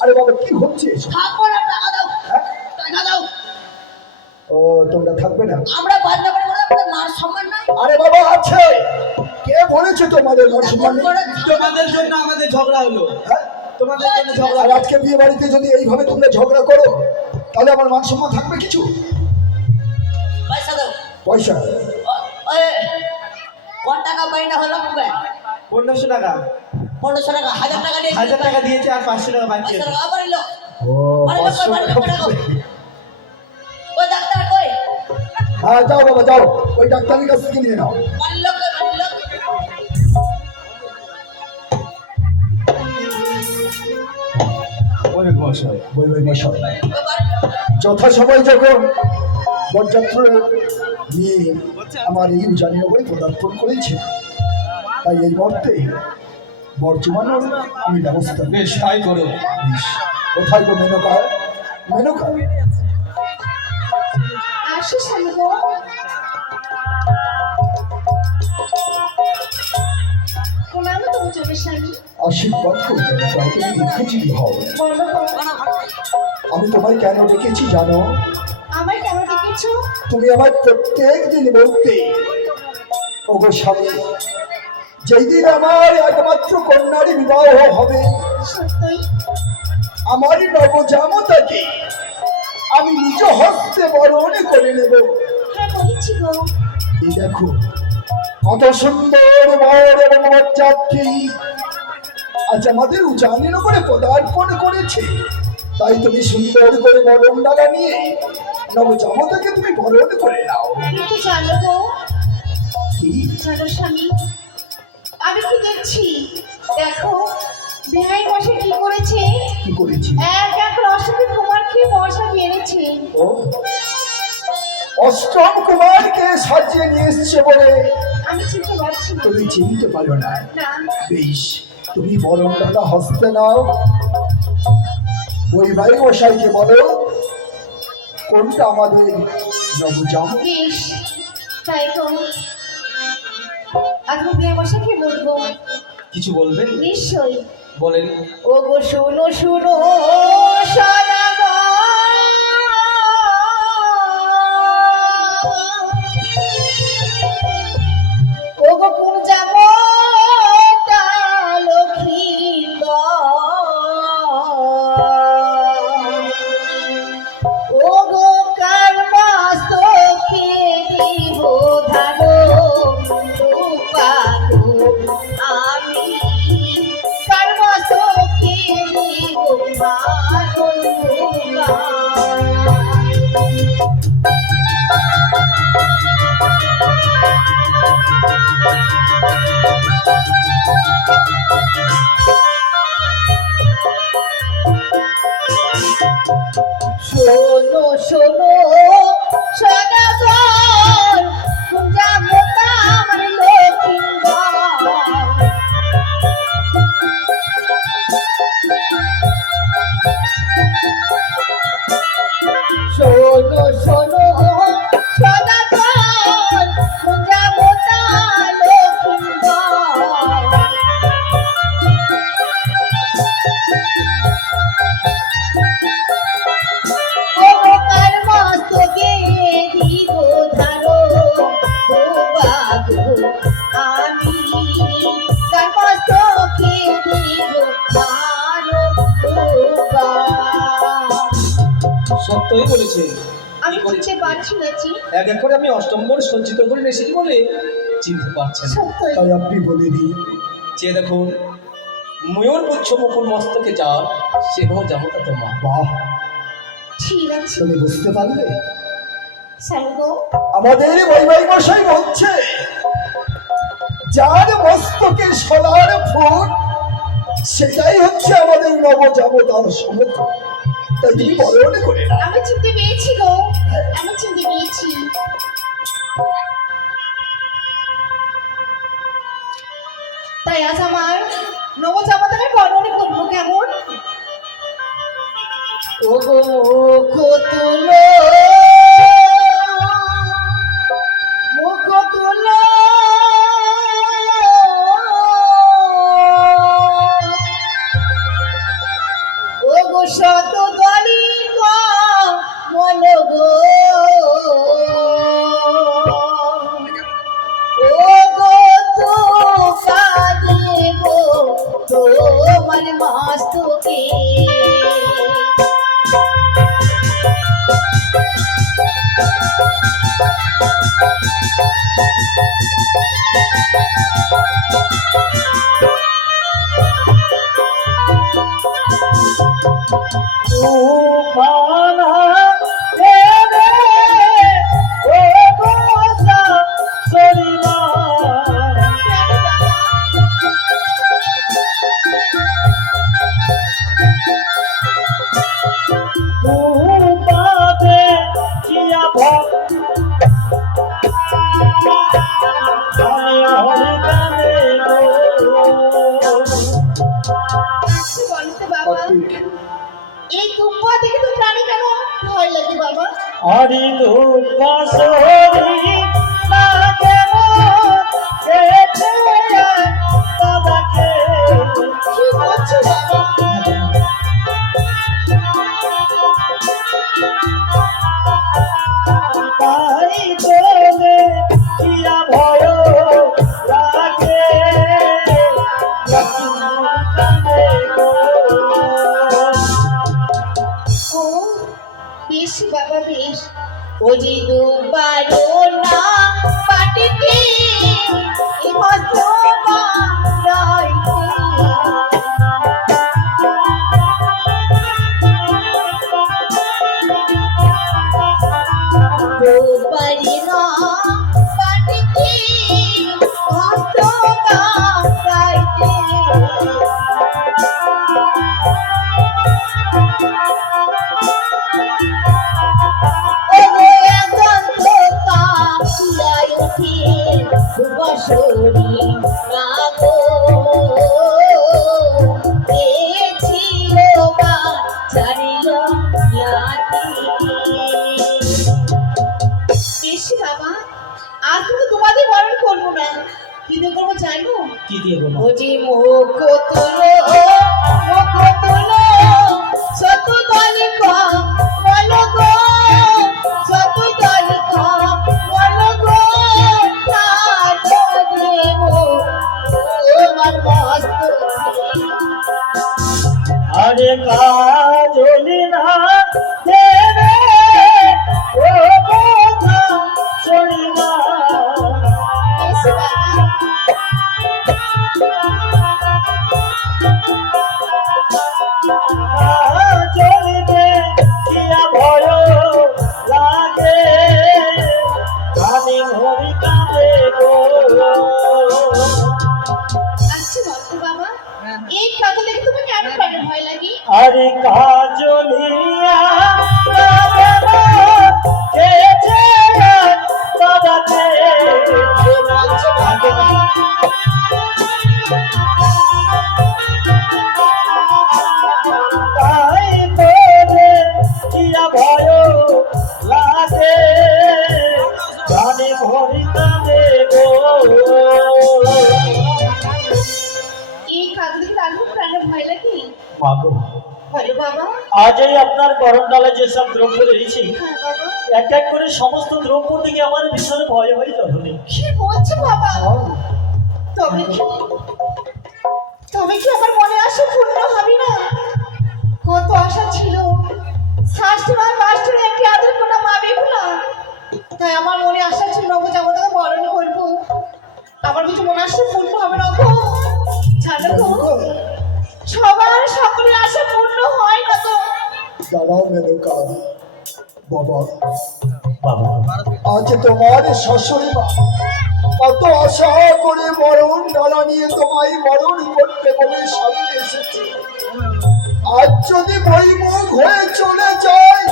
আরে বাবা, কি হচ্ছে এসব? থাকবো না টাকা দাও টাকা দাও ও, তোমরা থাকবে না? আমরা বাজনা বড়ি বলে আমাদের মান সম্মান নাই আরে বাবা, আছে। কে বলেছে তোমাদের মান সম্মান নেই? তোমাদের জন্য আমাদের ঝগড়া হলো, হ্যাঁ? তোমাদের জন্য ঝগড়া আর হলো। আজকে বিয়ে বাড়িতে যদি এইভাবে তোমরা ঝগড়া করো, তাহলে আমার মান সম্মান থাকবে কিছু? পয়সা দাও পয়সা? ওই কত টাকা পাইনা হলো মুবে 1500 টাকা, 1500 টাকা 1000 টাকা দিয়ে 1000 টাকা দিয়েছে আর 500 টাকা বাকি আছে। আবার এলো ও, আরে 500 বাড়ি টাকা লোক পাবে। ওই ডাক্তার কই হ্যাঁ, যাও বাবা, যাও, ওই ডাক্তারের কাছ থেকে নিয়ে নাও। বাড়ি লোক বই বই মশাই, যথাসময় যখন বরযাত্র নিয়ে আমার এই উজানিনগরে পদার্পণ করেছে, তাই এই মুহূর্তে বর্জমানোর আমি ব্যবস্থা নেব। বেশ তাই করো। বেশ। কোথায় গো মেনকা? মেনকা, আসো স্বামী গো। প্রণাম তোমার জন্য স্বামী। আশীর্বাদ করবে মেনকা, তুমি দীর্ঘজীবী হও। বলো গো, আমি তোমায় কেন ডেকেছি জানো? আমায় কেন ডেকেছো? তুমি আমার প্রত্যেক দিন বলতে, ওগো স্বামী, যেই দিন আমার একমাত্র কন্যার বিবাহ হবে, সত্যই? আমার নবজামতাকে আমি নিজ হস্তে বরণ করে নেব। হ্যাঁ বলেছি গো। এই দেখো, কত সুন্দর বর এবং বরযাত্রী আজ আমাদের উজানিনগরে পদার্পণ করেছে, তাই তুমি সুন্দর করে বরণ ডালা নিয়ে নবজামতাকে তুমি বরণ করে নাও। কিন্তু জানো গো, কি? জানো স্বামী, আমি কি দেখছি? দেখো বিহাই মশাই কি করেছে? কি করেছি? এক রসকে কুমারকে বর্ষা মেরেছে। ও, অষ্টম কুমারকে সাজিয়ে নিয়ে এসছে বলে আমি চিনতে পারছি না। তুমি চিনতে পারো না? না, বেশ, তুমি বরণ ডালা হস্তে নাও, ওই ভাই মশাইকে বলো কোনটা আমাদের নবজাম। বেশ তাই তো। আমি বিহাই মশাইকে বলবো। কিছু বলবেন? নিশ্চয়ই। বলেন। ও গো শোনো শোনো সদাগর, ও গো কোন যাব লক্ষ্মীন্দ, ও গো কার মাস্তকে দিব ধারো রূপালো আমি, কার মাস্তকে দিব ধারো ওই বলেছে আমি চিনতে পারছি না জি। এক এক করে আমি অষ্টমবার সজ্জিত করে এসেছি বলে চিনতে পারছেন না। সত্যই তাই আপনি বলে দিন। যে দেখুন ময়ূর পুচ্ছ মুকুল মস্তকে যার সেহ যেমতা তোমার। বাহ, ঠিক আছে তুমি বুঝতে পারলে? স্বর্গ আমাদের বৈবাহিক মশাই বলছে যার মস্তকে সোনার ফুল সেটাই হচ্ছে আমাদের নবজাবতার সমুখ। তাই তুমি বলে মনে করে না। আমি চিনতে পেরেছি গো, আমি চিনতে পেরেছি। তাই আজ আমার নবজামাতাকে বরণ করবো কেমন? ও গো তুলো মুখ তুলো ও গো শত দলি মন গো ও গো তো কাঁদিব তোমার মাস্তকে তুফানা দেবে ও গোসা সরিমা তুপাবে কিয়া ভক আমি হরি গানে বলতে বাবা এই তুম্পা দেখে তো প্রাণী কেন ভয় লাগে বাবা? হরি দুঃখ সরি লাগে কেছে দাদাকে কি বলছো বাবা? তাই তোলে কিয়া ভয় লাগে ও বেশ বাবা বেশ। ও যে দুবারো না পাটিতে এ ভদ্রমা রাইতে দুবারি না পাটিতে ভদ্রমা রাইতে তোমাদের বরণ করবো না, কিন্তু করবো জানো কি দিয়ে বলো ও যে মুখ তুলো মুখ তুলো শত দলে বল গো শত দলে বল গো দেব তোমার মস্ত আরে কাজলি না দেবে ও কথা শরীরা চলিতে কিয়া ভয় লাগে আমি হরি কাঁদে গো আচ্ছা বলতো বাবা এই কথা দেখে তুমি কেন প্রাণে ভয় লাগে? আরে কাজলিয়া কেছে দাদাকে কি বলছো বাবা? তাই তোরে কিয়া ভয় লাগে জানি ভরি কাঁদে গো এই কথা দেখে তার খুব প্রাণে ভয় লাগে। বাবু বলো বাবা। আজই আপনার গরমকালে যেসব দ্রব্য রয়েছে হ্যাঁ বাবা। এক এক করে সমস্ত দ্রব্য থেকে আমার ভীষণ ভয় হয়ে যাবে কি বলছো বাবা? তবে কি আমার মনে আশা পূর্ণ হবে না? কত আশা ছিল শাশুড়ি মাস্টার একটি আদর কোনা মা বেগুনা। তাই আমার মনে আশা ছিল নব যাবো তাকে বরণ করবো। আমার কিছু মনে আসতে পূর্ণ হবে না গো। জানো গো, সবার সকলের আশা পূর্ণ হয় না গো। দাঁড়াও মেনকা, বাবা বাবা আজ তোমার শাশুড়ি মা কত আশা করে মরণ ডালা নিয়ে তোমায় মরণ করতে বলে সামনে এসেছে। আজ যদি বৈমুখ হয়ে চলে যায়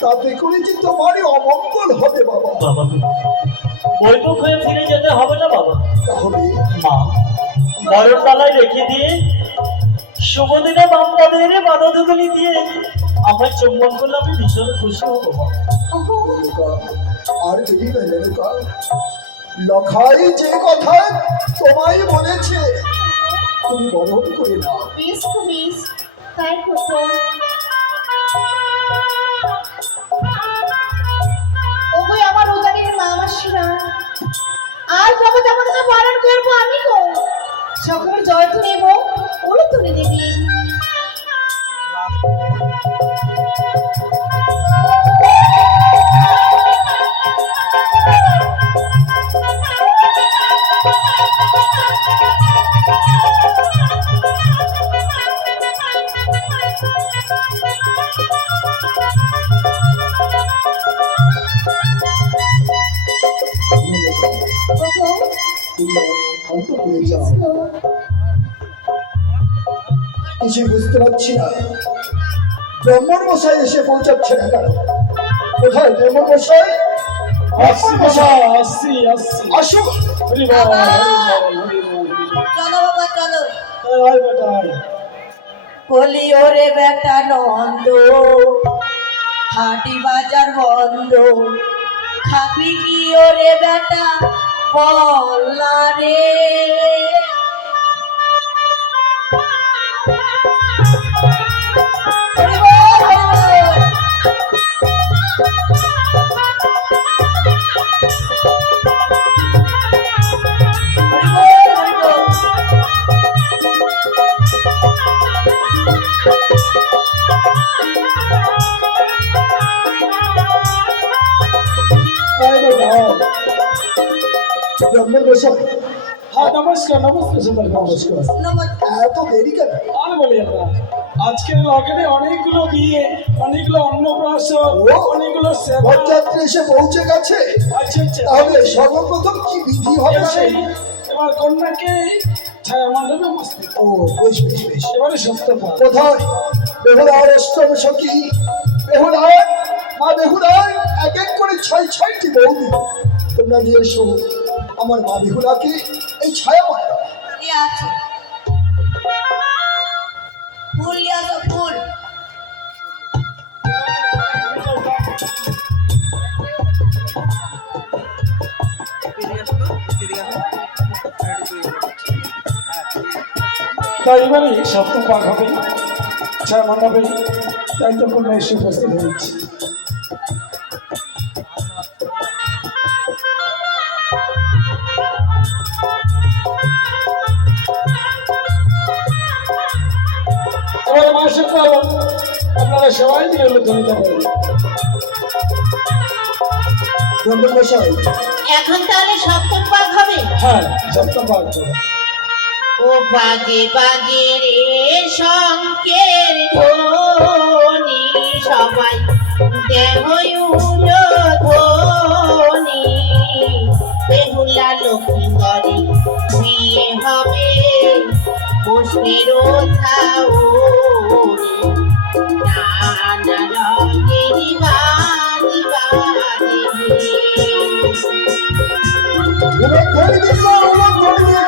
তাতে করে যে তোমারই অমঙ্গল হবে বাবা। বাবা বৈঠক হয়ে ফিরে যেতে হবে না বাবা। তাহলে মা মরণ ডালায় রেখে দিয়ে শুভ দিনে বাম্পাদের বাধাধুলি দিয়ে আমায় চুম্বন করলে আমি ভীষণ খুশি হবো মা। মেনকা, আর দেরি নয় মেনকা, লখাই যে কথা তোমায় বলেছে তুমি বরণ করে নাও। বেশ গো বেশ, তাই করবো। ওগো আমার উদারের মা মাসিরা, আজ যাবো যাবো তাকে বরণ করবো আমি গো। সকল জয় তো নেব, ওরও তুলে দেবি। ওগো, তুমি অন্ত করে যাও। গো, কিছু বুঝতে পারছি না, ব্রাহ্মণ মশাই এসে পৌঁছাচ্ছে না কেন? কোথায় ব্রাহ্মণ মশাই? আসছি বাবা, আসছি আসছি। আসুন। হরি বল, হরি বল, হরি বল। চলো বাবা চলো। আয় বেটা আয়। বলি ওরে বেটা নন্দ, হাটি বাজার বন্ধ, খাবি কি ওরে বেটা বল্লা রে। হরি বল, হরি বল। হরি বল, হরি বল। আয় বেটা, আয়। ব্রাহ্মণ মশাই হ্যাঁ নমস্কার নমস্কার সুন্দর নমস্কার। নমস্কার। এত দেরি কেন? আর বলি আমরা আজকের লগেনে অনেকগুলো বিয়ে, অনেকগুলো অন্নপ্রাশন, ও, অনেকগুলো সেবা। বরযাত্রী এসে পৌঁছে গেছে। আচ্ছা আচ্ছা। তাহলে সর্বপ্রথম কি বিধি হবে সেই? এবার কন্যাকে ছায়া মণ্ডপে বসতে। ও বেশ বেশ বেশ। এবারে সত্যপাঠ। কোথায় বেহুলার অষ্টম সখী বেহুলার মা বেহুলার এক এক করে ছয়টি বৌদি তোমরা নিয়ে এসো আমার মা বেহুলাকে এই ছায়া মণ্ডপ। এ আছো। ফুল নিয়ে আসো, ফুল। তাই এবারে সত্যপাঠ হবে ছায়া মণ্ডপে। তাই তো কন্যা এসে উপস্থিত হয়েছে। এবারে মাসের পর আপনারা সবাই মিলে উদ্ধারিত পারেন। ব্রাহ্মণ মশাই এখন তাহলে সপ্তম পাক হবে। হ্যাঁ সত্যপাঠ হবে। ও বাগে বাগে রে শঙ্কের ধ্বনি, সবাই দেহ ধ্বনি। বেহুলা লক্ষ্মীন্দরে বিয়ে হবে, পুষ্পের ছাউনি, নানা রঙের বাজি বাজবে। উলট ধরে দিন মা, উলট ধরে দিন।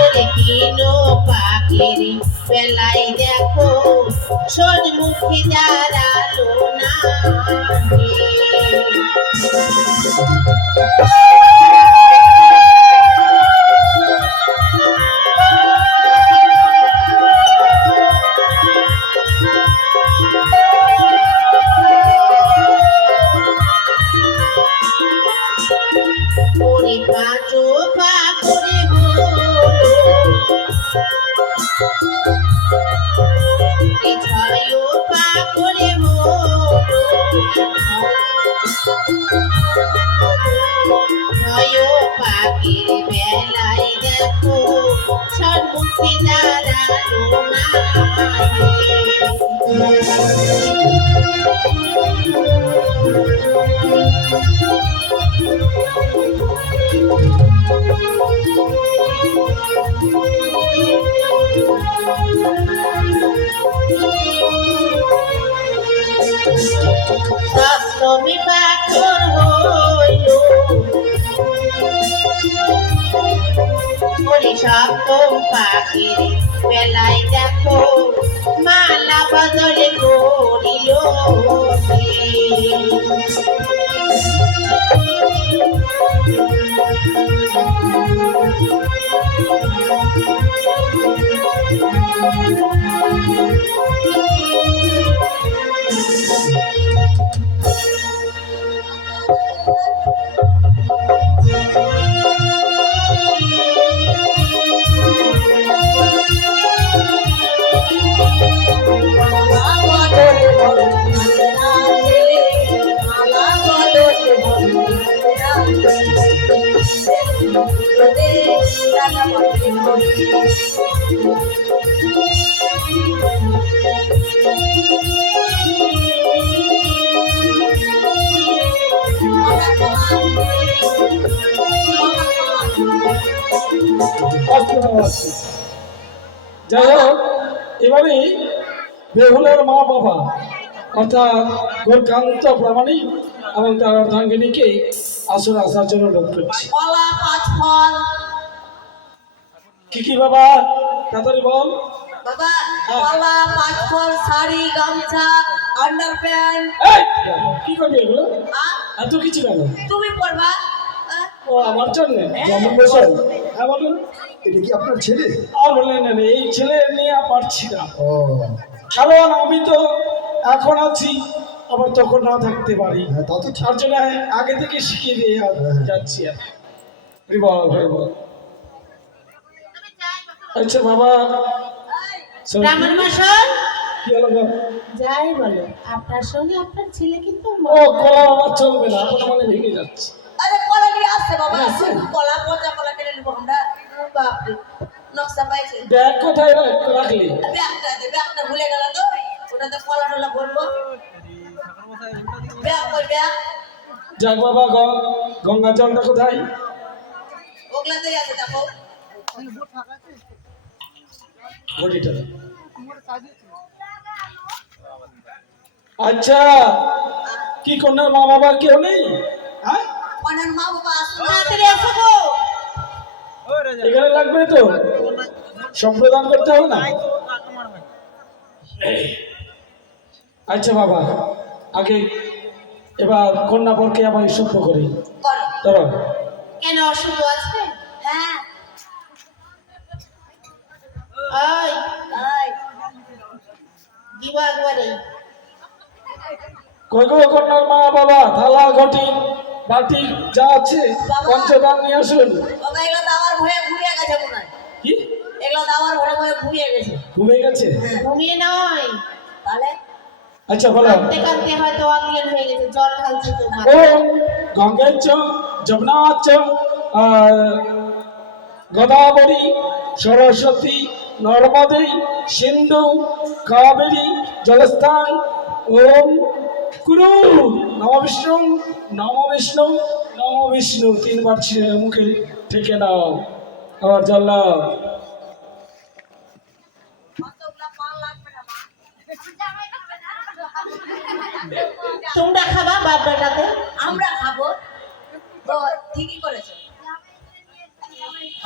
ওরে কিনো পাখির বেলায় দেখো সন্মুখে দাঁড়ালো না ওরে পাঁচো পা করে ছয়ও পা করে ছয়ও পাখির বেলায় দেখো সন্মুখে দাঁড়ালো না সপ্তমী পাথর হইল ওরে সপ্তম পাখির বেলায় দেখো মালা বদলে করিল যাই হোক, এবারে বেহুলার মা বাবা অর্থাৎ গোরকান্ত প্রামাণিক এবং তার অর্ধাঙ্গিনীকে আসলে আসার জন্য লোক করছে। কলা পাঁচ ফল কি কি বাবা তাড়াতাড়ি বল। বাবা, কলা পাঁচ ফল, শাড়ি, গামছা, আন্ডার প্যান্ট। এই, কি করবি এগুলো? এত কিছু কেন? তুমি পড়বা। ও আমার জন্য? জামিন মশাই, হ্যাঁ বলুন। এটা কি আপনার ছেলে? আর বললেন না, এই ছেলে নিয়ে আর পারছি না, ও, কারণ আমি তো এখন আছি, আবার তখন না থাকতে পারি। হ্যাঁ, তা তো ঠিক। তার জন্য আগে থেকে শিখিয়ে দিয়ে যাচ্ছি আর বল। আচ্ছা বাবা, ব্রাহ্মণ মশাই কি হলো গো? যাই বলো আপনার সঙ্গে আপনার ছেলে কিন্তু ও কলা আমার চলবে না, আপনার মানে ভেঙে যাচ্ছে। আরে কলা নিয়ে আসছে বাবা, আসছে? কলা পচা কলা কেটে নিবো আমরা। বাপরে, নকশা পাইছে। ব্যাগ কোথায় রাখলি? ব্যাগটা ভুলে গেল তো, ওটাতে কলা টলা ভরবো। ব্যাগ কই ব্যাগ? যাক বাবা, গঙ্গা জলটা কোথায়? ওগুলাতেই আছে, দেখো। ঘটিটা দাও। আচ্ছা, কি কন্যার মা বাবার কেউ নেই? হ্যাঁ, কনার মা বাবা আসছে না। তাড়াতাড়ি আসো গো। এখানে লাগবে তো, সম্প্রদান করতে হবে না? আচ্ছা বাবা, আগে এবার কন্যা বরকে আমার সভ্য করি। করো। ধরো। কেন অশুভ আছে? হ্যাঁ, ওই এই, দিব একবারে। কই গো কন্যার মা বাবা, থালা ঘটি বাটি যা আছে পঞ্চদান নিয়ে আসুন। বাবা এগুলো তো আমার ভয়ে ঘুরিয়ে গেছে মনে হয়। কি এগুলো তো আমার ভয়ে ঘুরিয়ে গেছে। ঘুমিয়ে গেছে? ঘুমিয়ে নয়, তাহলে আচ্ছা বলো। কাঁদতে কাঁদতে হয়তো অজ্ঞান হয়ে গেছে, জল ঢালছে তো ও মাথায়। গঙ্গের চ, যমুনার চ, গোদাবরী, সরস্বতী, নর্মদে, সিন্ধু, কাবেরী জলস্থান। ওম কুরু নম বিষ্ণু নম বিষ্ণু নম বিষ্ণু, তিনবার মুখে থেকে নাও, আবার জল নাও। তোমরা খাবা বাপ বেটাতে? আমরা খাবো তো ঠিকই করেছো।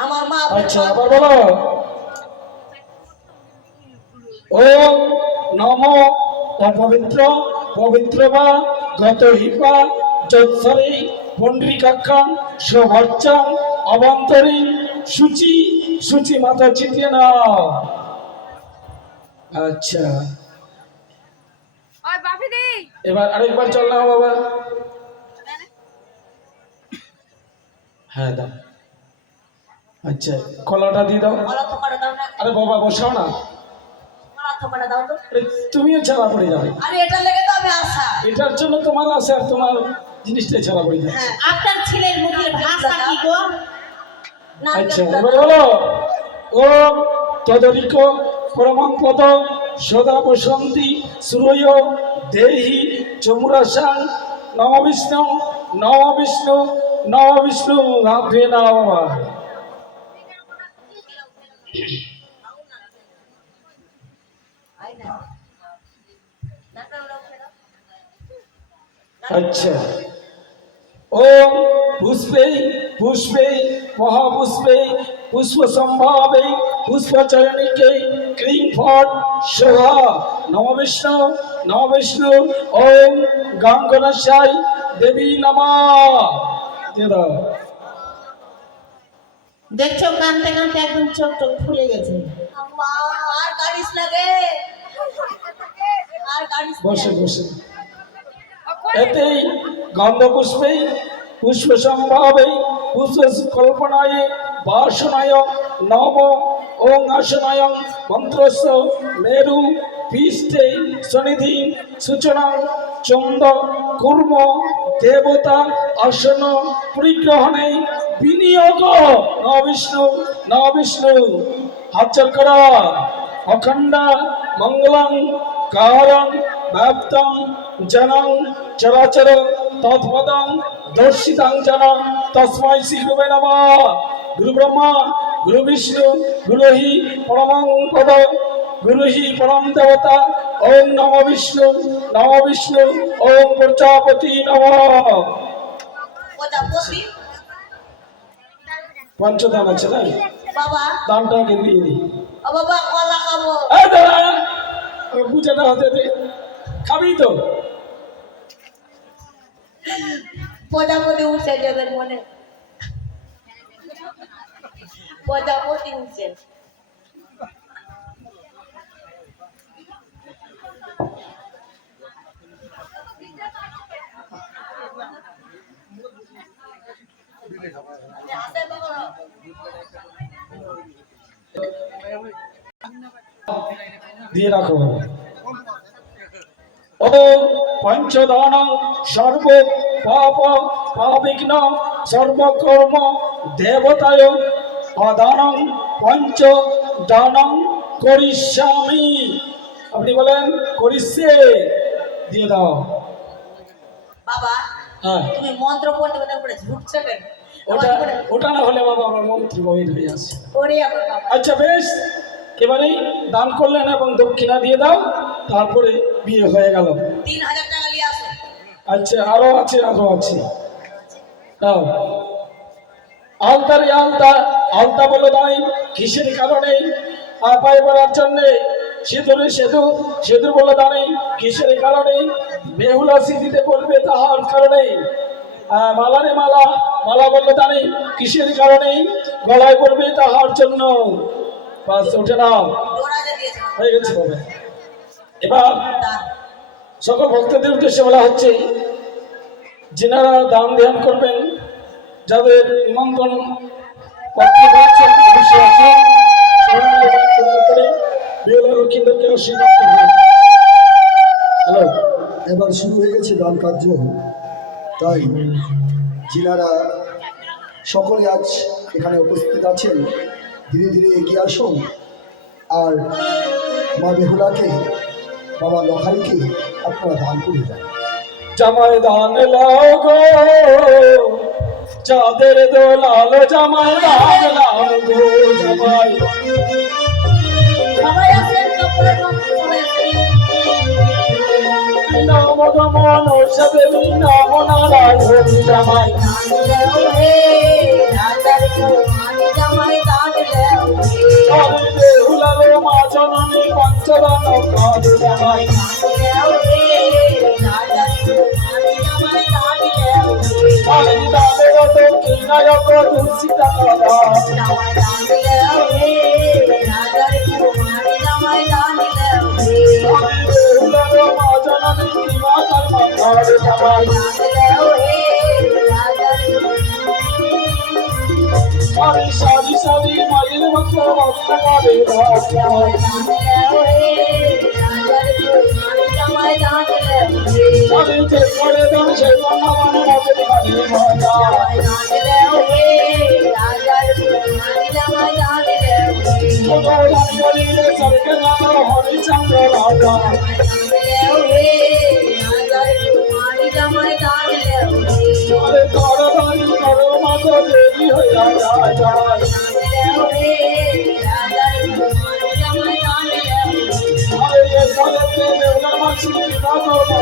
আমার মা আচ্ছা আবার বলো। ওম নম অপবিত্র পবিত্র বা গত হিপা যৎসরে পন্ডরিকাক্ষাং সভর্চাং অবান্তরী সূচি সূচি মাথা চিতিয়ে নাও। আচ্ছা এবার আরেকবার চল না বাবা। হ্যাঁ দাও। আচ্ছা কলাটা দিয়ে দাও। আরে বাবা বসাও না। আরে, তুমিও ছাড়া পড়ে যাবে। আরে এটা লেগে তো আমি আশা। এটার জন্য তোমার আশা আর তোমার জিনিসটা ছাড়া পড়ে যাবে। হ্যাঁ আপনার ছেলের মুখের ভাষা কি গো? না আচ্ছা এবার বলো। ওম তদরিক পরমং পদ সদা বসন্তি সুরয় দেহি চমুরাসাং নম বিষ্ণু নম বিষ্ণু নম বিষ্ণু রাধে নাম। আচ্ছা ওম পুষ্পে পুষ্পে মহাপুষ্পে পুষ্প সম্ভাবে পুষ্পচরণিকে ক্রিং ফট সোহা নম বিষ্ণু ওম গাঙ্গনাশাই দেবী নমঃ। দিয়ে দাও। দেখছো কানতে কানতে একদম চোখ টোক ফুলে গেছে। আম্মা আর কারিস লাগে আর কারিস বসে বসে এতেই গন্ধ পুষ্পে পুষ্প সম্ভাবে পুষ্প কল্পনায় বাসনায় নব ওং আসনায় মন্ত্রস্য মেরু পৃষ্ঠে সনিধি সূচনা চন্দ কুর্ম দেবতা আসন পরিগ্রহণে বিনিয়োগ ন বিষ্ণু হাতচর করা অখণ্ড মঙ্গলং কারং ব্যাপ্তং জনং চরাচর তৎপদং দর্শিতাং জন তস্मै শ্রী গুরুবে নমঃ। গুরু ব্রহ্মা গুরু বিষ্ণু গুরু হি পরমং পদ গুরু হি পরম দেবতা। ওম নম বিষ্ণু ওম প্রজাপতি নমঃ। প্রজাপতি পঞ্চদান আছে না, বাবা দানটাকে দিয়ে দিই। ও বাবা কলা খাবো। এই দাঁড়া, পূজাটা হতে দে, খাবি তো? প্রজাপতি উঠছে যাদের মনে, প্রজাপতি উঠছে। দিয়ে রাখো। ও পঞ্চদানং সর্ব পাপ পাবিঘ্ন সর্বকর্ম দেবতায় অদানং পঞ্চ দানং করিষ্যামি। আপনি বলেন করিষ্যে, দিয়ে দাও। বাবা হ্যাঁ তুমি মন্ত্র পড়তে পড়তে পড়ে ঝুঁকছো কেন? ওটা ওটা না হলে বাবা আমার মন্ত্রী বহির হয়ে আসে। ওরে আমার বাবা। আচ্ছা বেশ, এবারেই দান করলেন এবং দক্ষিণা দিয়ে দাও, তারপরে বিয়ে হয়ে গেল। 3000 টাকা নিয়ে আসো। আচ্ছা আরো আছে দাও। আলতারে আলতা বলে নাই কিসের কারণে? আপায় করার জন্যে। সিঁদুরে সিঁদুর বলে দাঁড়ি কিসের কারণে? বেহুলা সিঁথিতে পড়বে তাহার কারণে। মালারে মালা বলে দাঁড়ি কিসের কারণে? গলায় পড়বে তাহার জন্য। বাস উঠে নাও, জোড়া যে দিয়েছে হয়ে গেছে বাবা। এবার দান। সকল ভক্তদের উদ্দেশ্যে বলা হচ্ছে, যিনারা দান ধ্যান করবেন, যাদের নিমন্ত্রণ পত্র পাচ্ছেন, অবশ্যই আসুন। সবাই মিলে দান পূর্ণ করে বেহুলা লক্ষ্মীদেরকে আশীর্বাদ করবেন। হ্যালো, এবার শুরু হয়ে গেছে দান কার্য। তাই যিনারা সকলে আজ এখানে উপস্থিত আছেন, ধীরে ধীরে এগিয়ে আসুন আর মা বেহুলাকে, বাবা লখাইকে আপনারা দান করে যান। জামাই দান লাও গো, চাঁদের দোলাল জামাই দান লাও গো, জামাই সবাই আসেন, কাপড়ে কাপড়ে সবাই আসেন। নাম গমন সবেবি নাম নারায়ণ জামাই হে রাজার গো, আমি জামাই দান চলানো কাঁদে জামাই আমি দামে কত কিনায়ক দুঃসিতা করা আমি বেহুলার মা জননী কিমা কর্ম কাঁদে জামাই আমি সারি সারি মায়ের মতো ভক্ত কাঁদে জামাই আমি যে করে দাম সে কন্যা মানে মতে কাঁদে মজা ভগবান বলিলে সরকে নাম হরিচন্দ্র রাজা আরে তাড়াতাড়ি করো মাগো দেরি হইয়া যায় আরে এ কালেতে দেওয়ার মাছি বিনা করো